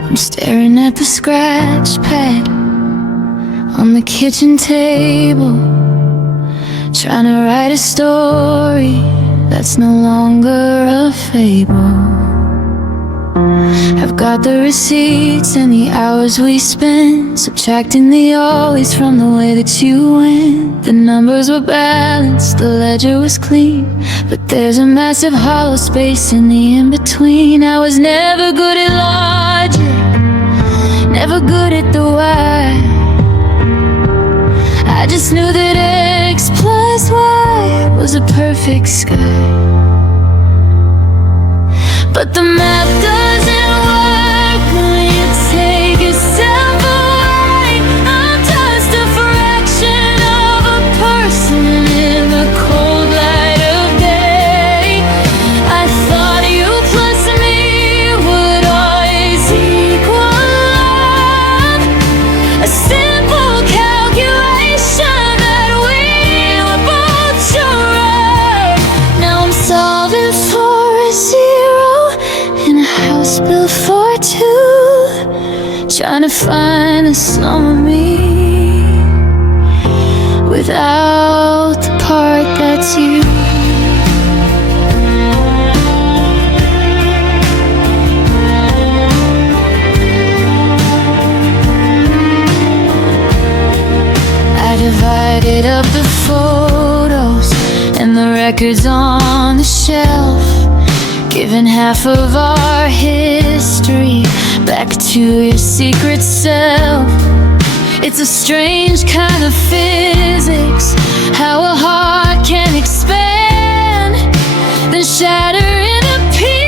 I'm staring at the scratch pad on the kitchen table, trying to write a story that's no longer a fable. I've got the receipts and the hours we spent, subtracting the always from the way that you went. The numbers were balanced, the ledger was clean, but there's a massive hollow space in the in-between. I was never good at logic, never good at the why. I just knew that X plus Y was a perfect sky. But the math doesn't work when you take yourself away. I'm just a fraction of a person in the cold light of day. I thought you plus me would always equal love, a simple calculation that we were both sure of. Now I'm solving for a zero in a house built for two, trying to find the sum of me without the part that's you. I divided up the photos and the records on the shelf, giving half of our history back to your secret self. It's a strange kind of physics, how a heart can expand, then shatter into pieces.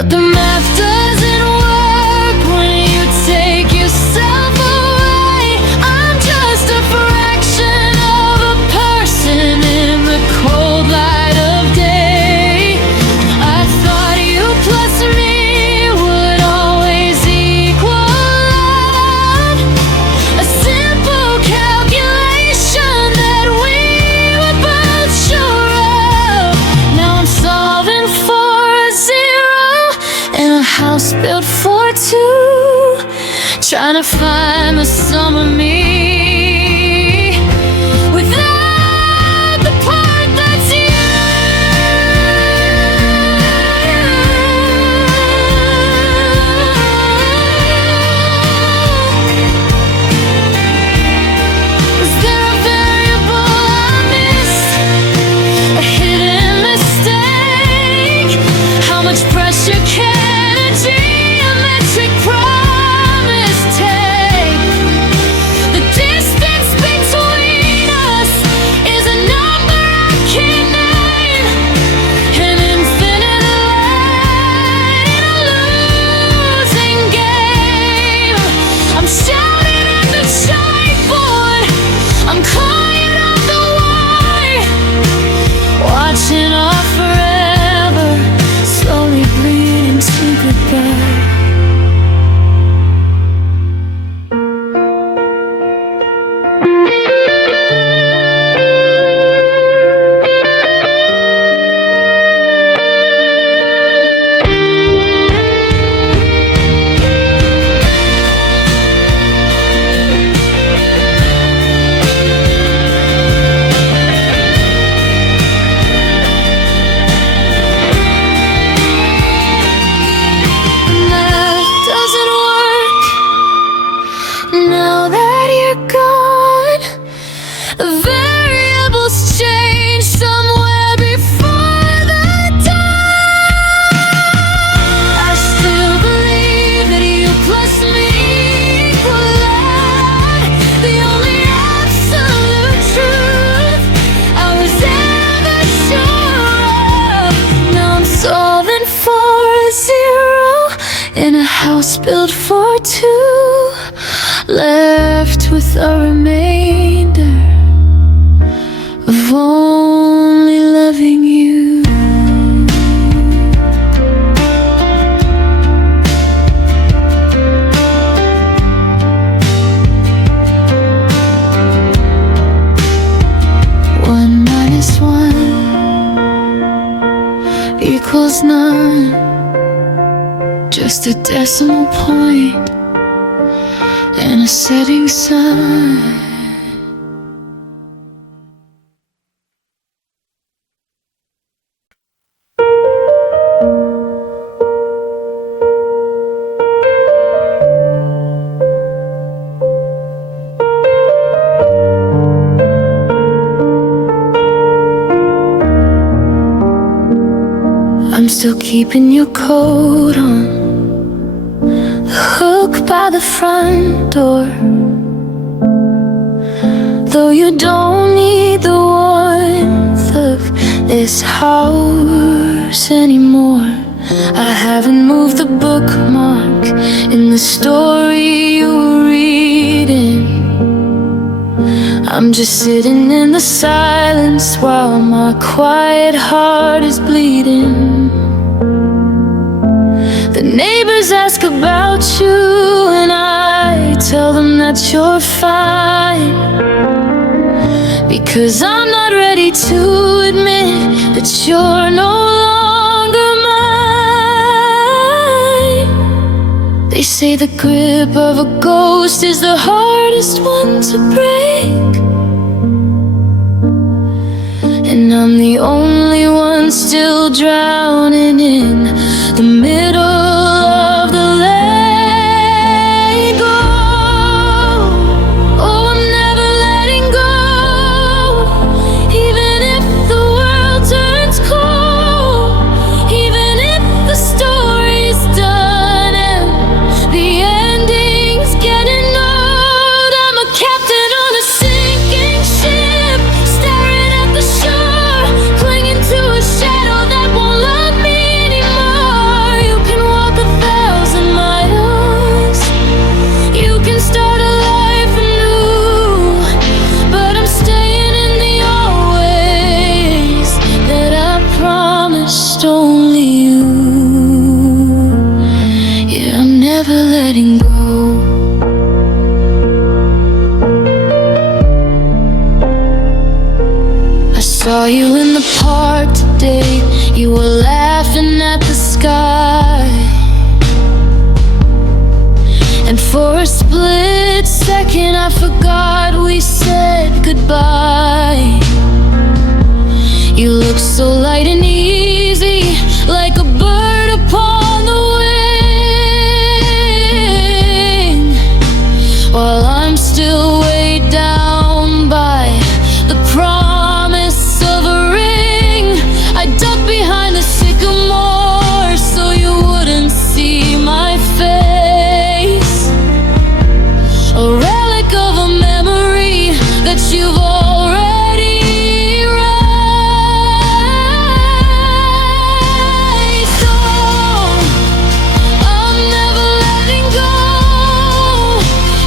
but the math doesn't work when you take yourself away. I'm just a fraction of a person in the cold light of day. I thought you plus me would always equal out. A simple calculation that we were both sure of. Now I'm solving for a zero in a house built for two, trying to find the sum of me without the part that's you. Is there a variable I missed? A hidden mistake? How much pressure can a geometric promise take? The distance between us is a number I can't name. An infinite line in a losing game. I'm shouting at the chalkboard, I'm calling out the why, watching our forever slowly bleed into goodbye. Math doesn't work now that you're gone. The variables change somewhere before the dawn. I still believe that you plus me equal out. The only absolute truth I was ever sure of. Now I'm solving for a zero in a house built for two, left with a remainder of only loving you. One minus one equals none. Just a decimal point and a setting sun. I'm still keeping your coat on the hook by the front door. Though you don't need the warmth of this house anymore. I haven't moved the bookmark in the story you were reading. I'm just sitting in the silence while my quiet heart is bleeding. The neighbors ask about you and I tell them that you're fine, because I'm not ready to admit that you're no longer mine. They say the grip of a ghost is the hardest one to break, and I'm the only one still drowning in the middle of the lake. Oh, I'm never letting go, even if the world turns cold, even if the story's done and the ending's getting old. I'm a captain on a sinking ship, staring at the shore, clinging to a shadow that won't love me anymore. forgot we said goodbye. You look so light and easy, like a bird upon the wing, while I'm still weighed down by the promise of a ring. I ducked behind the sycamore so you wouldn't see my face, a relic of a memory that you've already erased. Oh, I'm never letting go,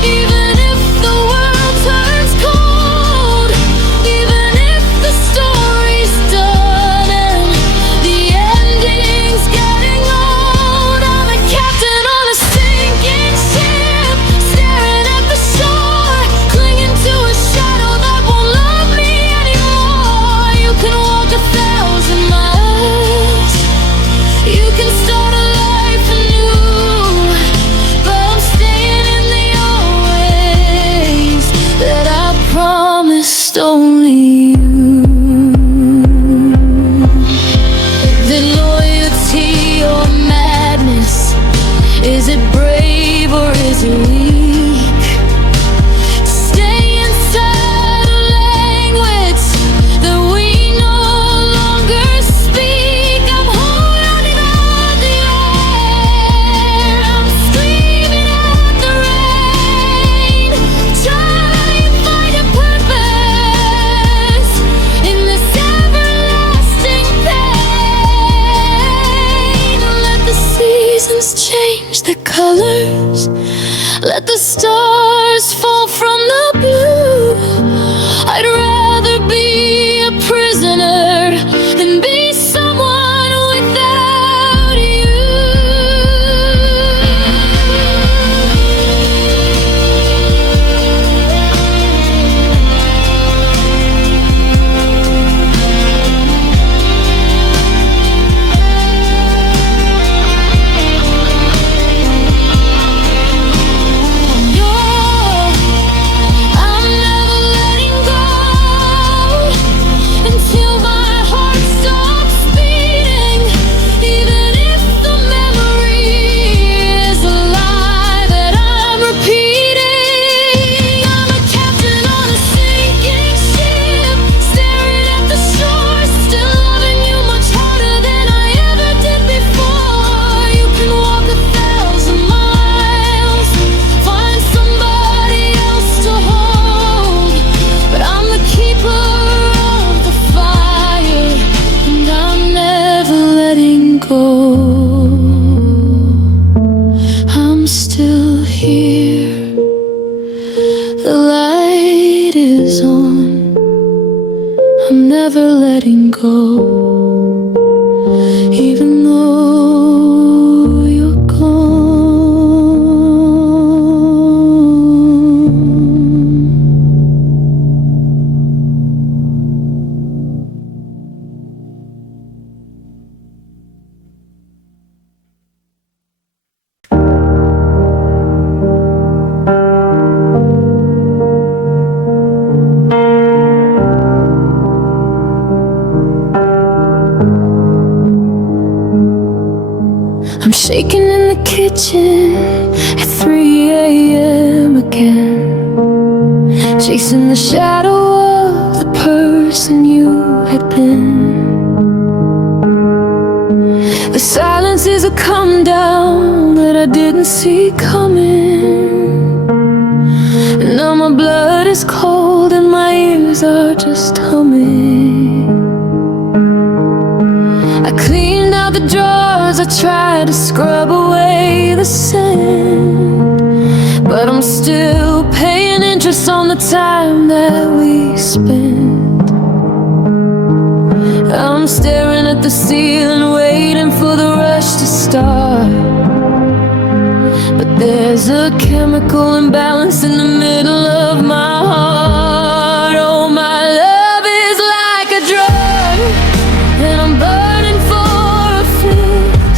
even if the world turns cold, even if the story's done and the ending's getting old. I'm a captain on a sinking ship, staring at the shore, clinging to a shadow that won't love me anymore. You can walk 1,000 miles, you can start a life anew, but I'm staying in the old ways that I promised only you. Then loyalty or madness, is it brave or is it weak? Stay inside a language that we no longer speak. I'm holding on the air, I'm screaming at the rain, trying to find a purpose in this everlasting pain. Let the seasons change their colors, let the stars fall from the blue. I'd rather be a prisoner than be someone without you. I'm never letting go until my heart stops beating, even if the memory is a lie that I'm repeating. I'm a captain on a sinking ship, staring at the shore, still loving you much harder than I ever did before. You can walk 1,000 miles, find somebody else to hold, but I'm the keeper of the fire, and I'm never letting go. I'm still here, the light is on, I'm never letting go, even though you're I'm shaking in the kitchen at 3 a.m. again, chasing the shadow of the person you had been. The silence is a come down that I didn't see coming. Now my blood is cold and my ears are just humming. I cleaned out the drawers, I tried to scrub away the sand, but I'm still paying interest on the time that we spent. I'm staring at the ceiling, waiting for the rush to start, but there's a chemical imbalance in the middle of my heart. Oh, my love is like a drug, and I'm burning for a fix,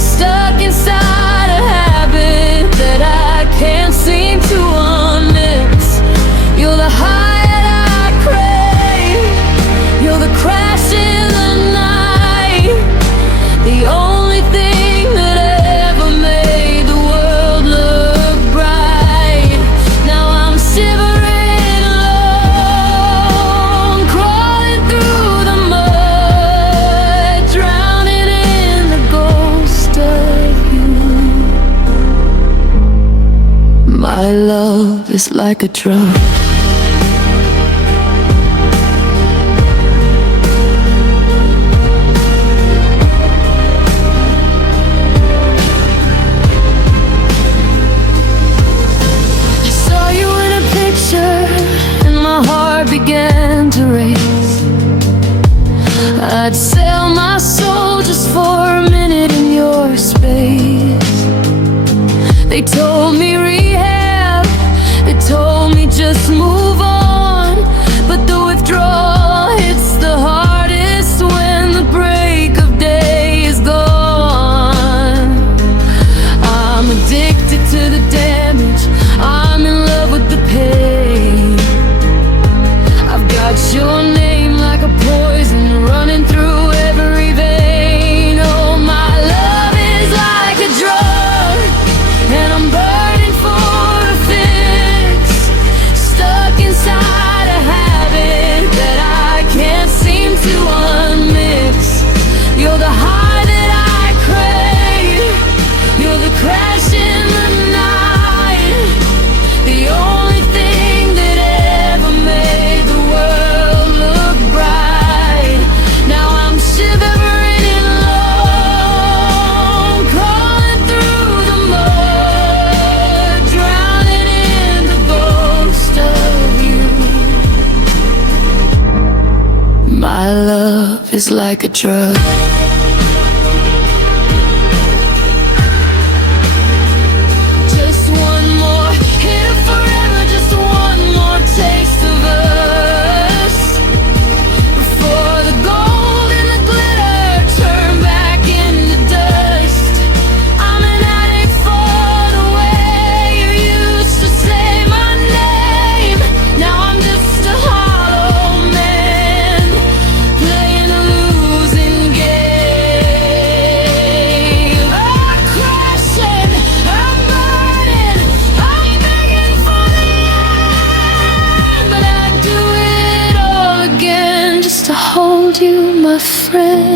stuck inside a habit that I can't seem to unmix. the only thing that ever made the world look bright. Now I'm shivering alone, crawling through the mud, drowning in the ghost of you. My love is like a drug. Began to race. I'd sell my soul just for a minute in your space. They told me rehab, they told me just move on, but the withdrawal hits the hardest when the break of day is gone. I'm addicted to the damage, I'm in love with the pain. Got your name like a poison running through every vein. Oh, my love is like a drug, and I'm burning for a fix, stuck inside a habit that I can't seem to unmix. You're the high that I crave, you're the crash in the night, the only thing that ever made the world look bright. Now I'm shivering alone, crawling through the mud, drowning in the ghost of you. My love is like a drug. Just one more hit of forever, just one more taste of us, before the gold and the glitter turn back into dust. I'm an addict for the way you used to say my name. Now I'm just a hollow man playing a losing game. I'm crashing, I'm burning, I'm begging for the end, but I'd do it all again just to hold you, my friend.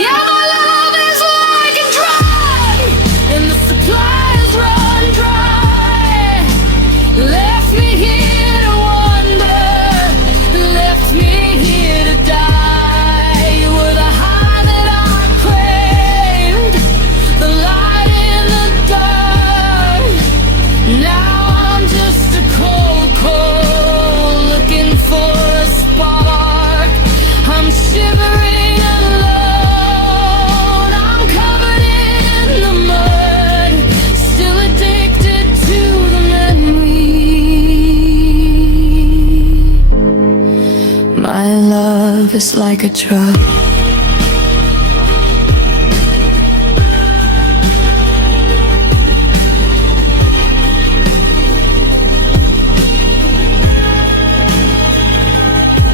Yeah, my love is like a drug, and the supplies run dry. Left me here to wonder, left me here to die. You were the high that I craved, the light in the dark. Now I'm just a cold, cold looking for a spark. I'm shivering alone, I'm covered in the mud, still addicted to the memory. My love is like a drug.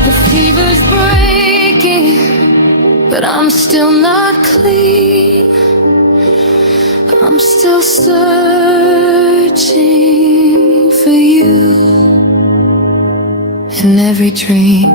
The fever's breaking, but I'm still not clean. I'm still searching for you in every dream.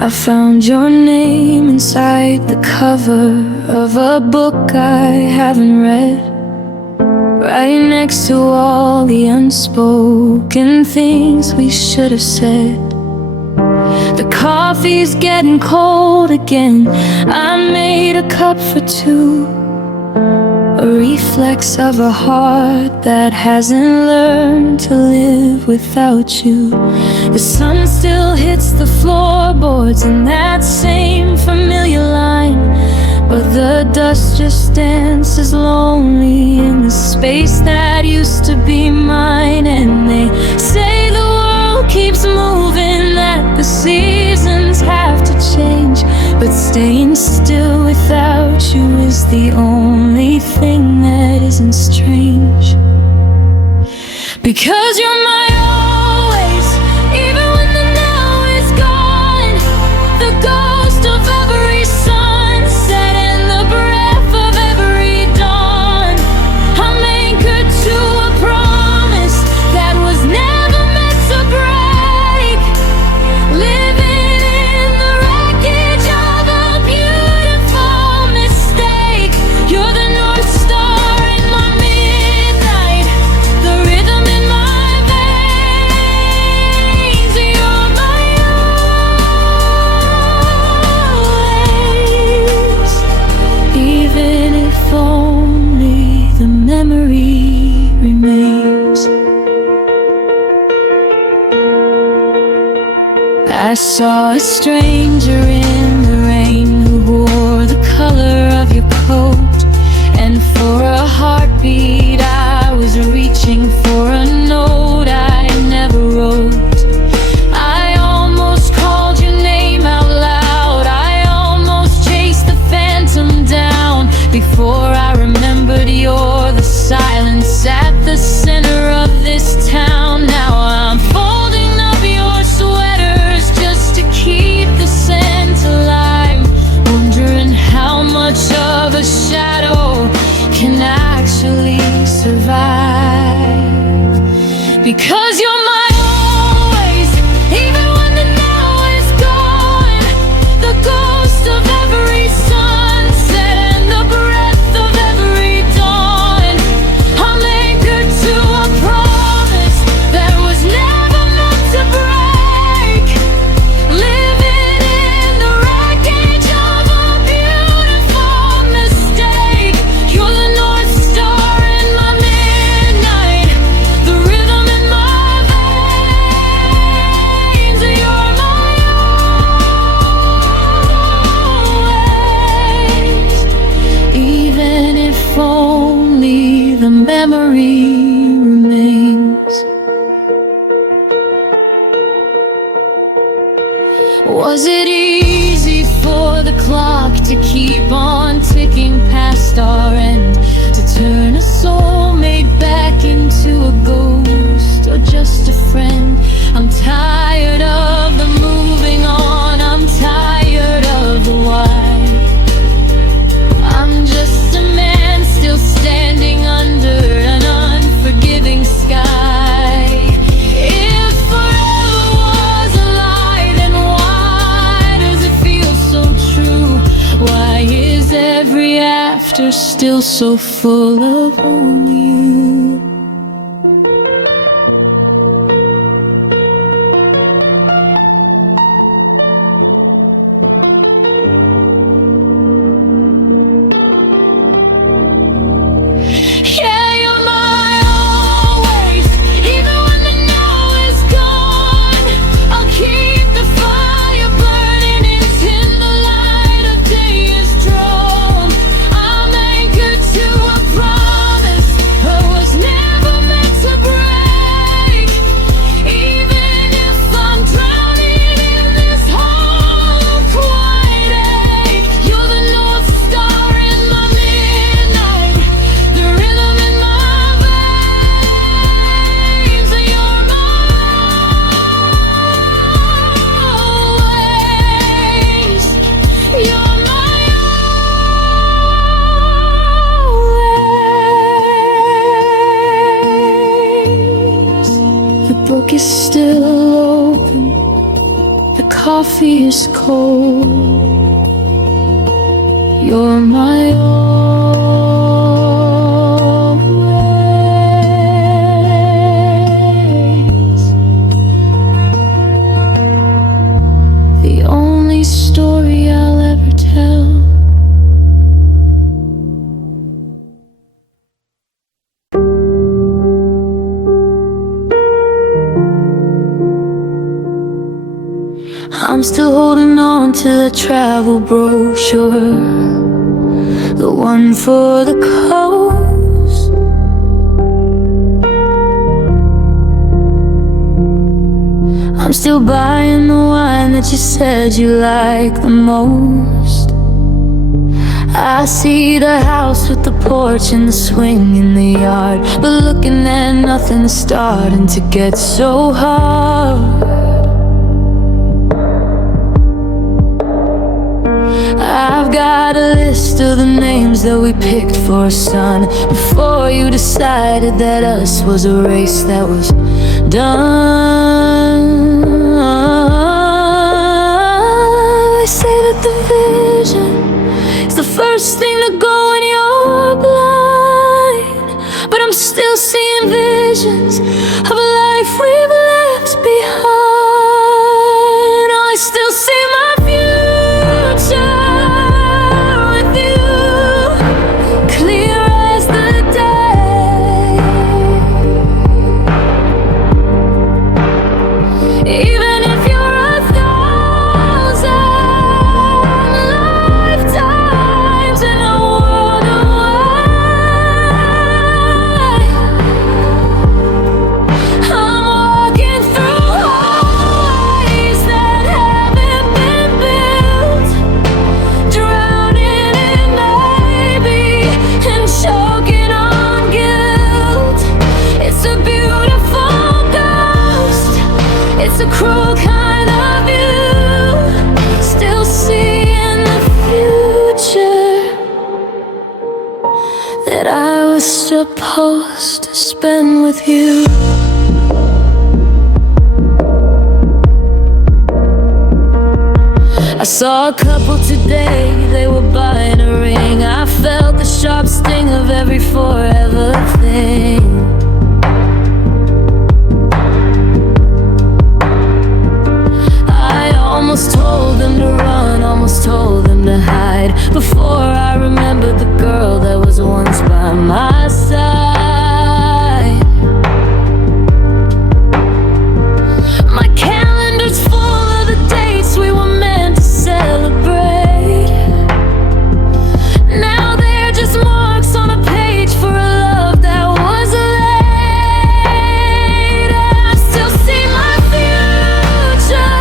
I found your name inside the cover of a book I haven't read, right next to all the unspoken things we should have said. The coffee's getting cold again. I made a cup for two, a reflex of a heart that hasn't learned to live without you. The sun still hits the floorboards in that same familiar line, but the dust just dances lonely in the space that used to be mine. And they say the world keeps moving, that the seasons have to change, but staying still without you is the only thing that isn't strange. Because you're my always, even when the now is gone. The ghost of every sunset and the breath of every dawn. I'm anchored to a promise that was never meant to break. Living in the wreckage of a beautiful mistake. You're the North Star in my midnight, the rhythm in my veins. You're my always, even if only the memory remains. I saw a stranger in the rain who wore the color of your coat, and for a heartbeat I was reaching for a note I never wrote. I almost called your name out loud, I almost chased the phantom down, before I remembered you're the silence at the center of this town. Now I'm folding up your sweaters just to keep the scent alive, wondering how much of a shadow can actually survive. Because you're my always, even when the now is gone. The ghost of every sunset and the breath of every dawn. I'm anchored to a promise that was never meant to break. Living in the wreckage of a beautiful mistake. You're the North Star in my midnight, the rhythm in my veins. You're my always, even if only the memory remains. Was it easy for the clock to keep on ticking past our end, to turn a soulmate back into a ghost or just a friend? I'm tired of the moving on, I'm tired of the why. I'm just a man still standing under an unforgiving sky. If forever was a lie, then why does it feel so true? Why is every after still so full of only you? Yeah, you're my always, even when the now is gone. I'll keep the fire burning until the light of day is drawn. I'm anchored to a promise that was never meant to break. Even if I'm drowning in this hollow quiet ache. You're the North Star in my midnight, the rhythm in my veins. You're my always, you're my always. The book is still open, the coffee is cold. You're my always. I'm still holding on to the travel brochure, the one for the coast. I'm still buying the wine that you said you liked the most. I see the house with the porch and the swing in the yard, but looking at nothing is starting to get so hard. I've got a list of the names that we picked for a son, before you decided that us was a race that was done. They say that the vision is the first thing to go when you're blind, but I'm still seeing visions of a life we've left behind. I still see my future with you, clear as the day. Even if you're 1,000 lifetimes in a world away, I'm walking through highways that haven't been built, drowning in maybe and choking on guilt. It's a beautiful ghost, it's a cruel kind of view, still seeing the future that I was supposed to spend with you. I saw a couple today, they were buying a ring. I felt the sharp sting of every forever thing. I almost told them to run, almost told them to hide, before I remembered the girl that was once by my side. My calendar's full of the dates we were meant to celebrate. Now they're just marks on a page for a love that was late. I still see my future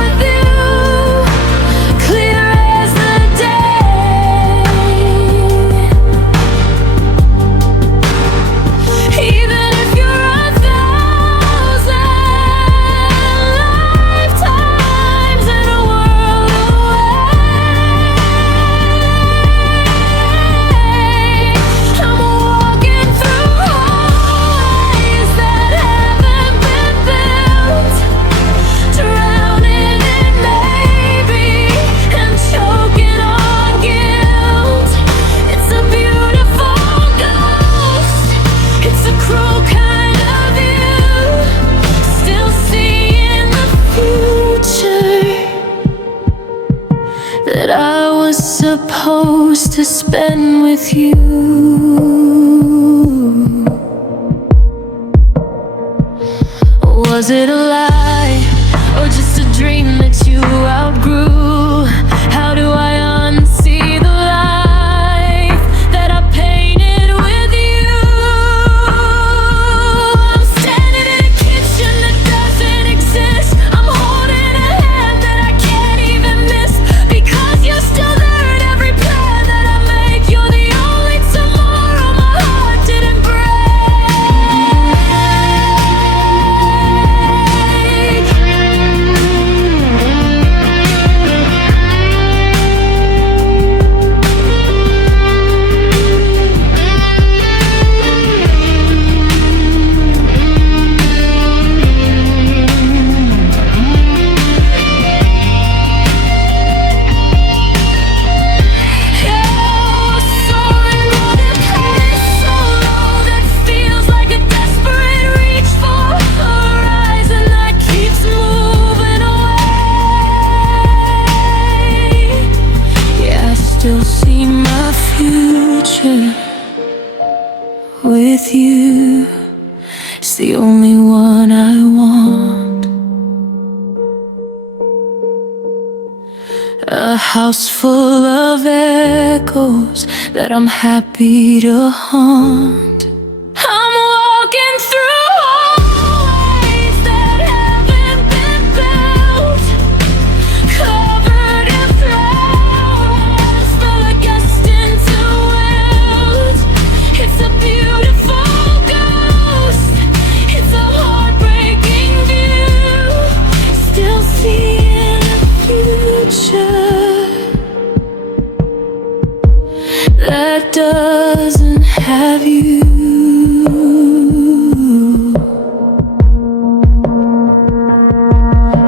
with you, clear as the day. Even if you're 1,000 lifetimes in a world away, I'm walking through highways that haven't been built, drowning in maybe and choking on guilt. It's a beautiful ghost, it's a cruel kind of view, still seeing the future that I was supposed to spend with you. Was it a lie or just a dream that you outgrew? How do I unsee the life that I painted with you? I'm standing in a kitchen that doesn't exist. I'm holding a hand that I can't even miss, because you're still there in every plan that I make. You're the only tomorrow my heart didn't break. With you, it's the only one I want. house full of echoes that I'm happy to haunt. I'm walking through hallways that haven't been built, covered in flowers, full of gust into wilt. It's a beautiful ghost, it's a heartbreaking view, still seeing the future that doesn't have you.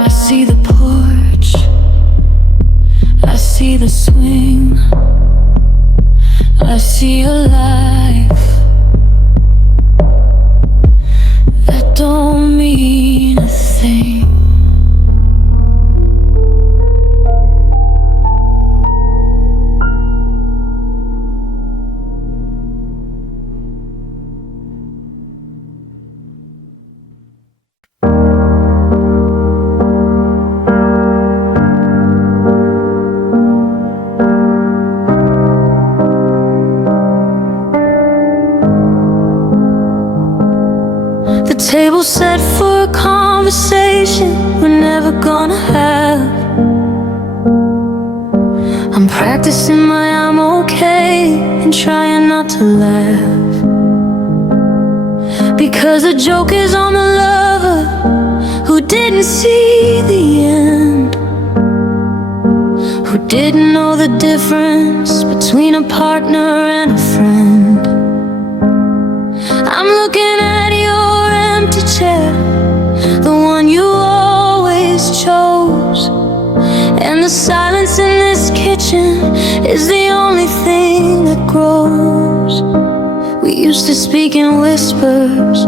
I see the porch, I see the swing, I see a life that don't mean a thing. The table set for a conversation we're never gonna have. I'm practicing my I'm okay and trying not to laugh, because a joke is on the lover who didn't see the end, who didn't know the difference between a partner and a friend. I'm looking at your empty chair, the one you always chose, and the silence in this kitchen is the only thing that grows. We used to speak in whispers,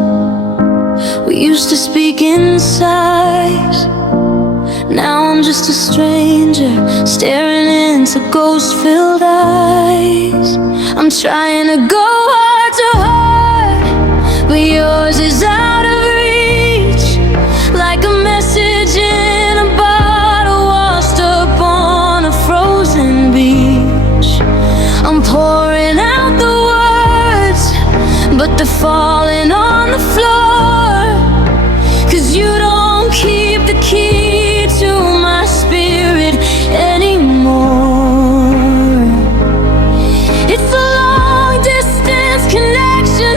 we used to speak in sighs. Now I'm just a stranger staring into ghost-filled eyes. I'm trying to go heart to heart, but yours is out of reach, like a message in a bottle washed up on a frozen beach. I'm pouring out the words, but they're falling on the floor, 'cause you don't keep the key to my spirit anymore. It's a long distance connection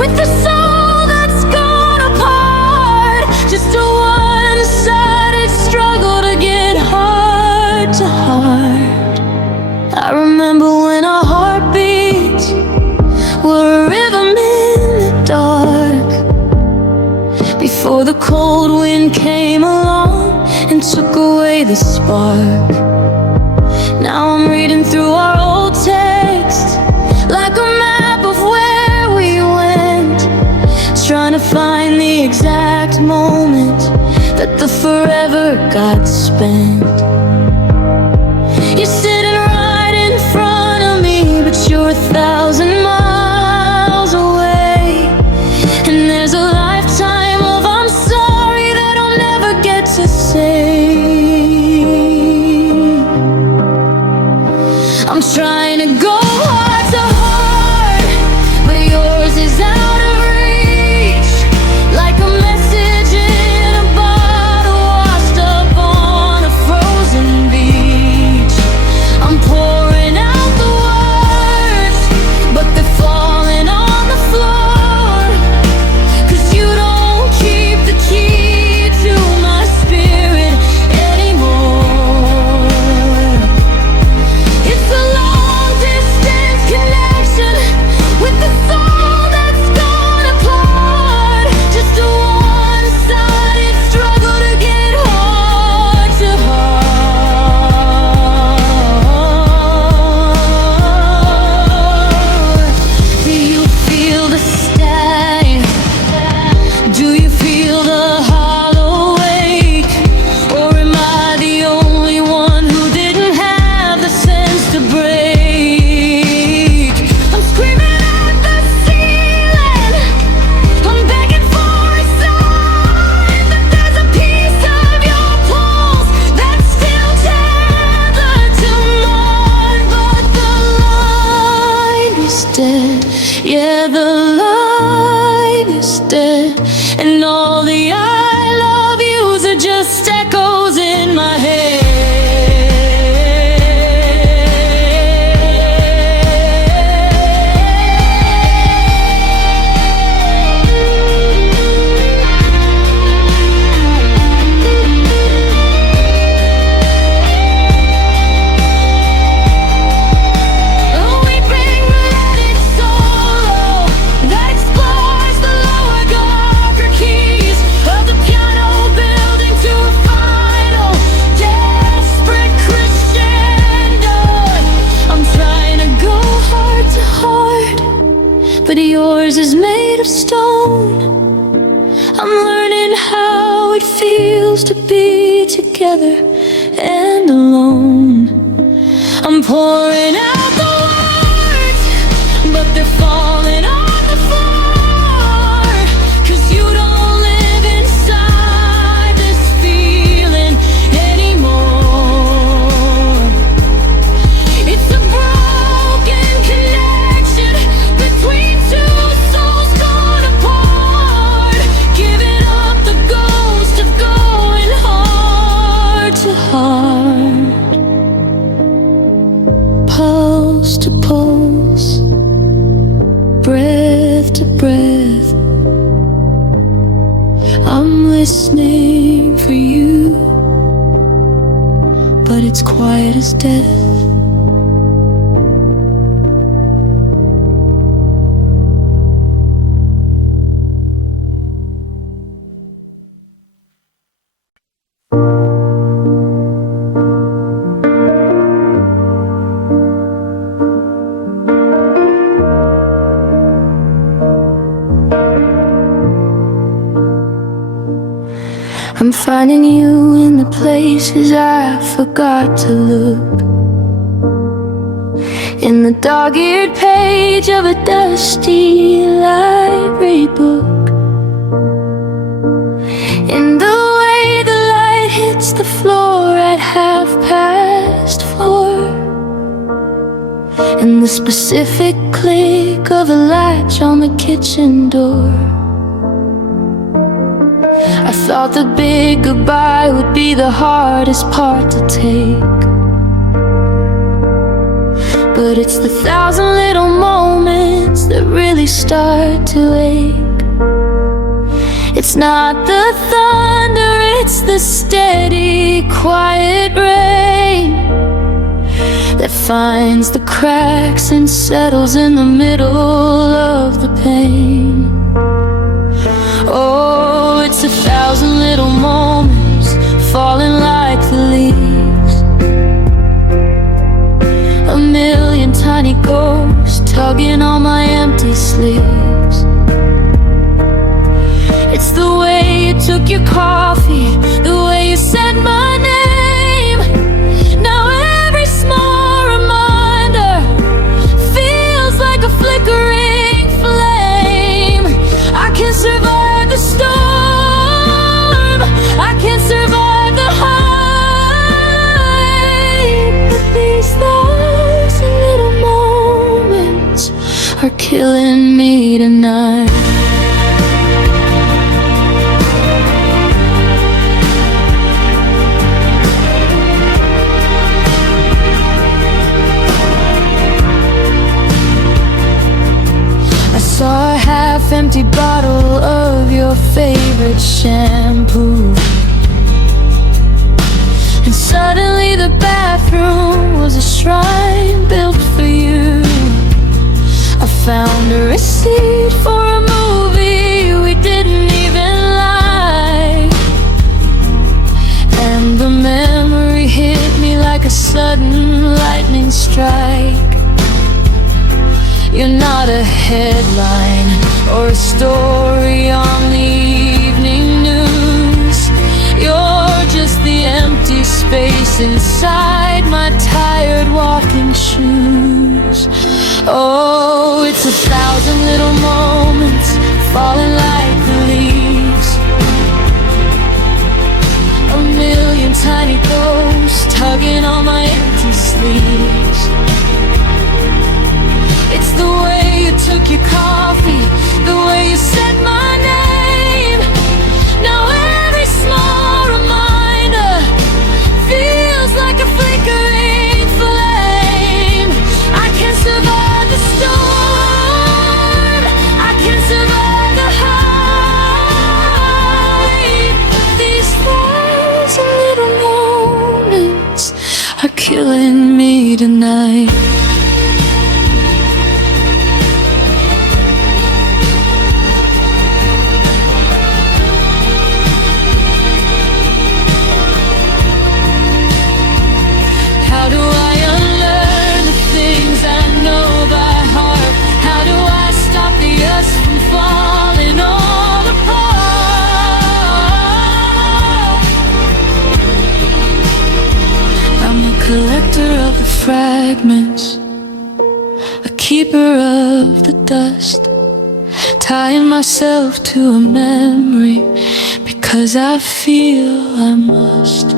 with the soul that's gone apart, just a one-sided struggle to get heart to heart. I remember when our heartbeats were a rhythm in the dark, before the cold wind came along and took away the spark. Now I'm reading through our old text like a map of where we went, trying to find the exact moment that the forever got spent. You're sitting right in front of me, but you're 1,000 miles away, and there's a lifetime of I'm sorry that I'll never get to say. I'm trying to go heart to heart, but yours is out of reach, like a message in a bottle washed up on a frozen yours is made of stone. I'm learning how it feels to be together and alone. I'm pouring out the words, but they're falling on the floor. 'Cause you don't live inside this feeling anymore. It's a broken connection between two souls torn apart. Giving up the ghost of going heart to heart. Pulse to pulse, breath to breath, I'm listening for you, but it's quiet as death. I'm finding you in the places I forgot to look. In the dog-eared page of a dusty library book. In the way the light hits the floor at 4:30. In the specific click of a latch on the kitchen door. I thought the big goodbye would be the hardest part to take, but it's the 1,000 little moments that really start to ache. It's not the thunder, it's the steady, quiet rain that finds the cracks and settles in the middle of the pain. Oh, it's 1,000 little moments falling like the leaves. A million tiny ghosts tugging on my empty sleeves. It's the way you took your coffee, the way you said my name. Now every small reminder feels like a flickering flame. I can survive the storm, I can survive the height, but these 1,000 little moments are killing me tonight. I saw a half-empty bottle of your favorite shampoo, and suddenly the bathroom was a shrine built for you. I found a receipt for a movie we didn't even like, and the memory hit me like a sudden lightning strike. You're not a headline or a story on the evening news. You're just the empty space inside my tired walking shoes. Oh, it's 1,000 little moments fragments, a keeper of the dust, tying myself to a memory because I feel I must.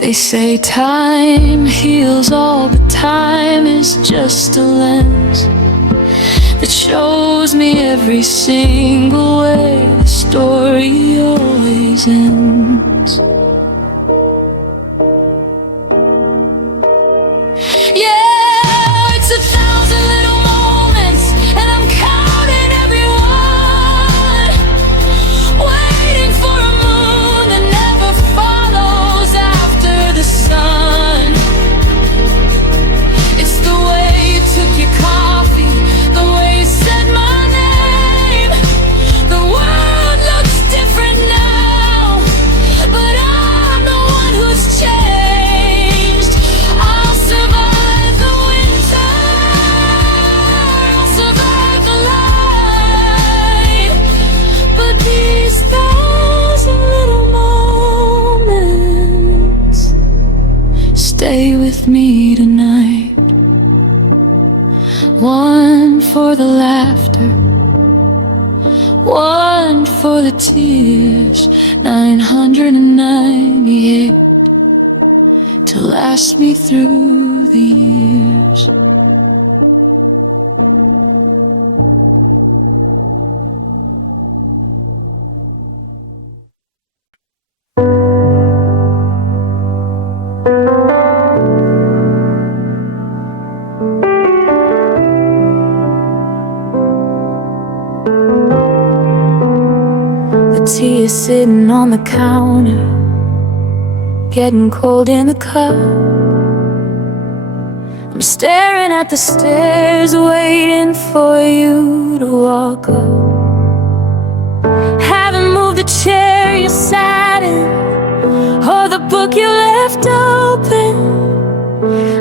They say time heals all, but time is just a lens that shows me every single way the story always ends. Yeah, it's 1,000 little moments, and I'm counting every one, waiting for a moon that never follows after the sun. It's the way you took your coffee, the way you said my name. The world looks different now, but I'm the one who's changed. I'll survive the winter, I'll survive the light, but these 1,000 little moments stay with me tonight. One for the laughter, one for the tears, 998 to last me through the years. The tea is sitting on the counter, getting cold in the cup. I'm staring at the stairs, waiting for you to walk up. Haven't moved the chair you sat in, or the book you left open.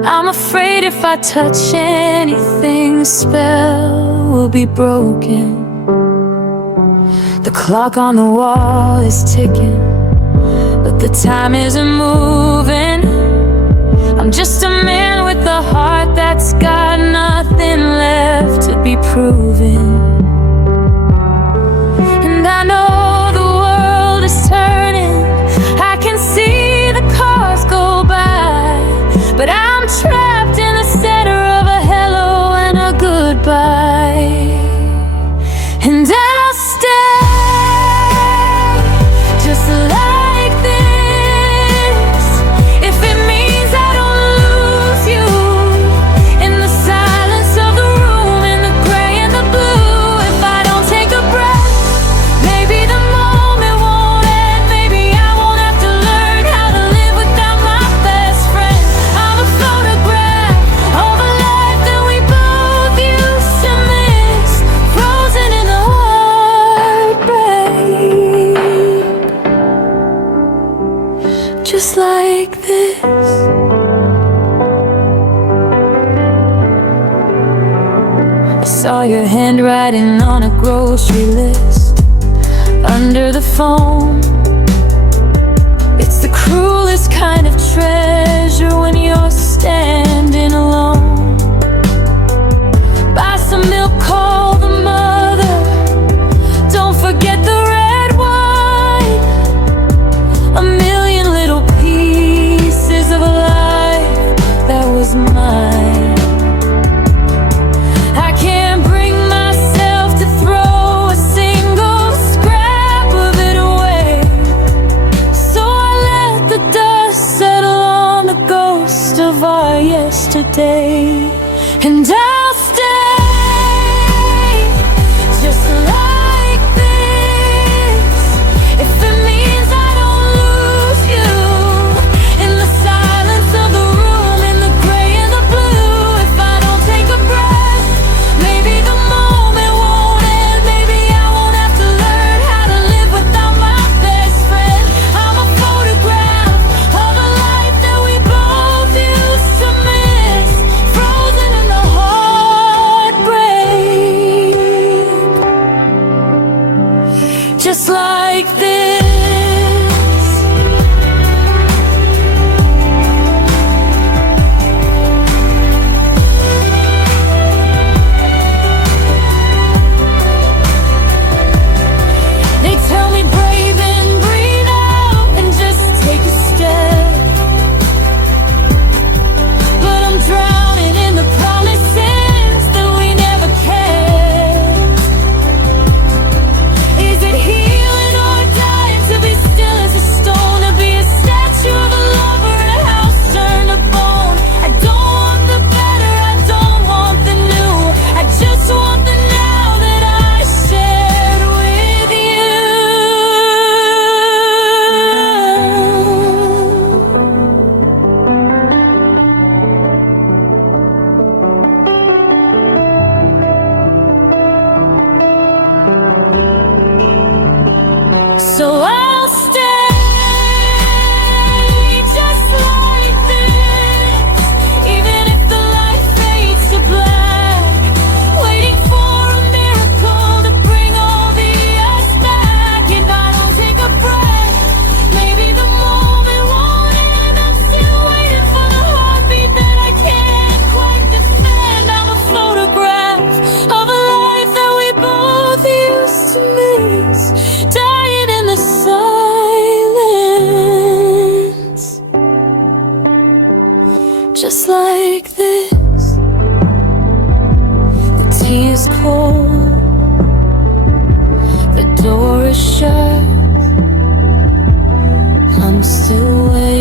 I'm afraid if I touch anything, the spell will be broken. The clock on the wall is ticking, but the time isn't moving. I'm just a man with a heart that's got nothing left to be proven. And I know the world is turning, I can see the cars go by, but I'm trapped in the center of a hello and a goodbye. And I'll stay just like this, if it means I don't lose you in the silence of the room, in the gray and the blue. If I don't take a breath, maybe the moment won't end. Maybe I won't have to learn how to live without my best friend. I'm a photograph of a life that we both used to miss, frozen in the heartbreak, just like this. I saw your handwriting on a grocery list under the phone. It's the cruelest kind of treasure when you're standing alone. Buy some milk, call the mother, don't forget the red wine. A million little pieces of a life that was mine. I can't bring myself to throw a single scrap of it away, so I let the dust settle on the ghost of our yesterday. And I'll stay sure. I'm still waiting.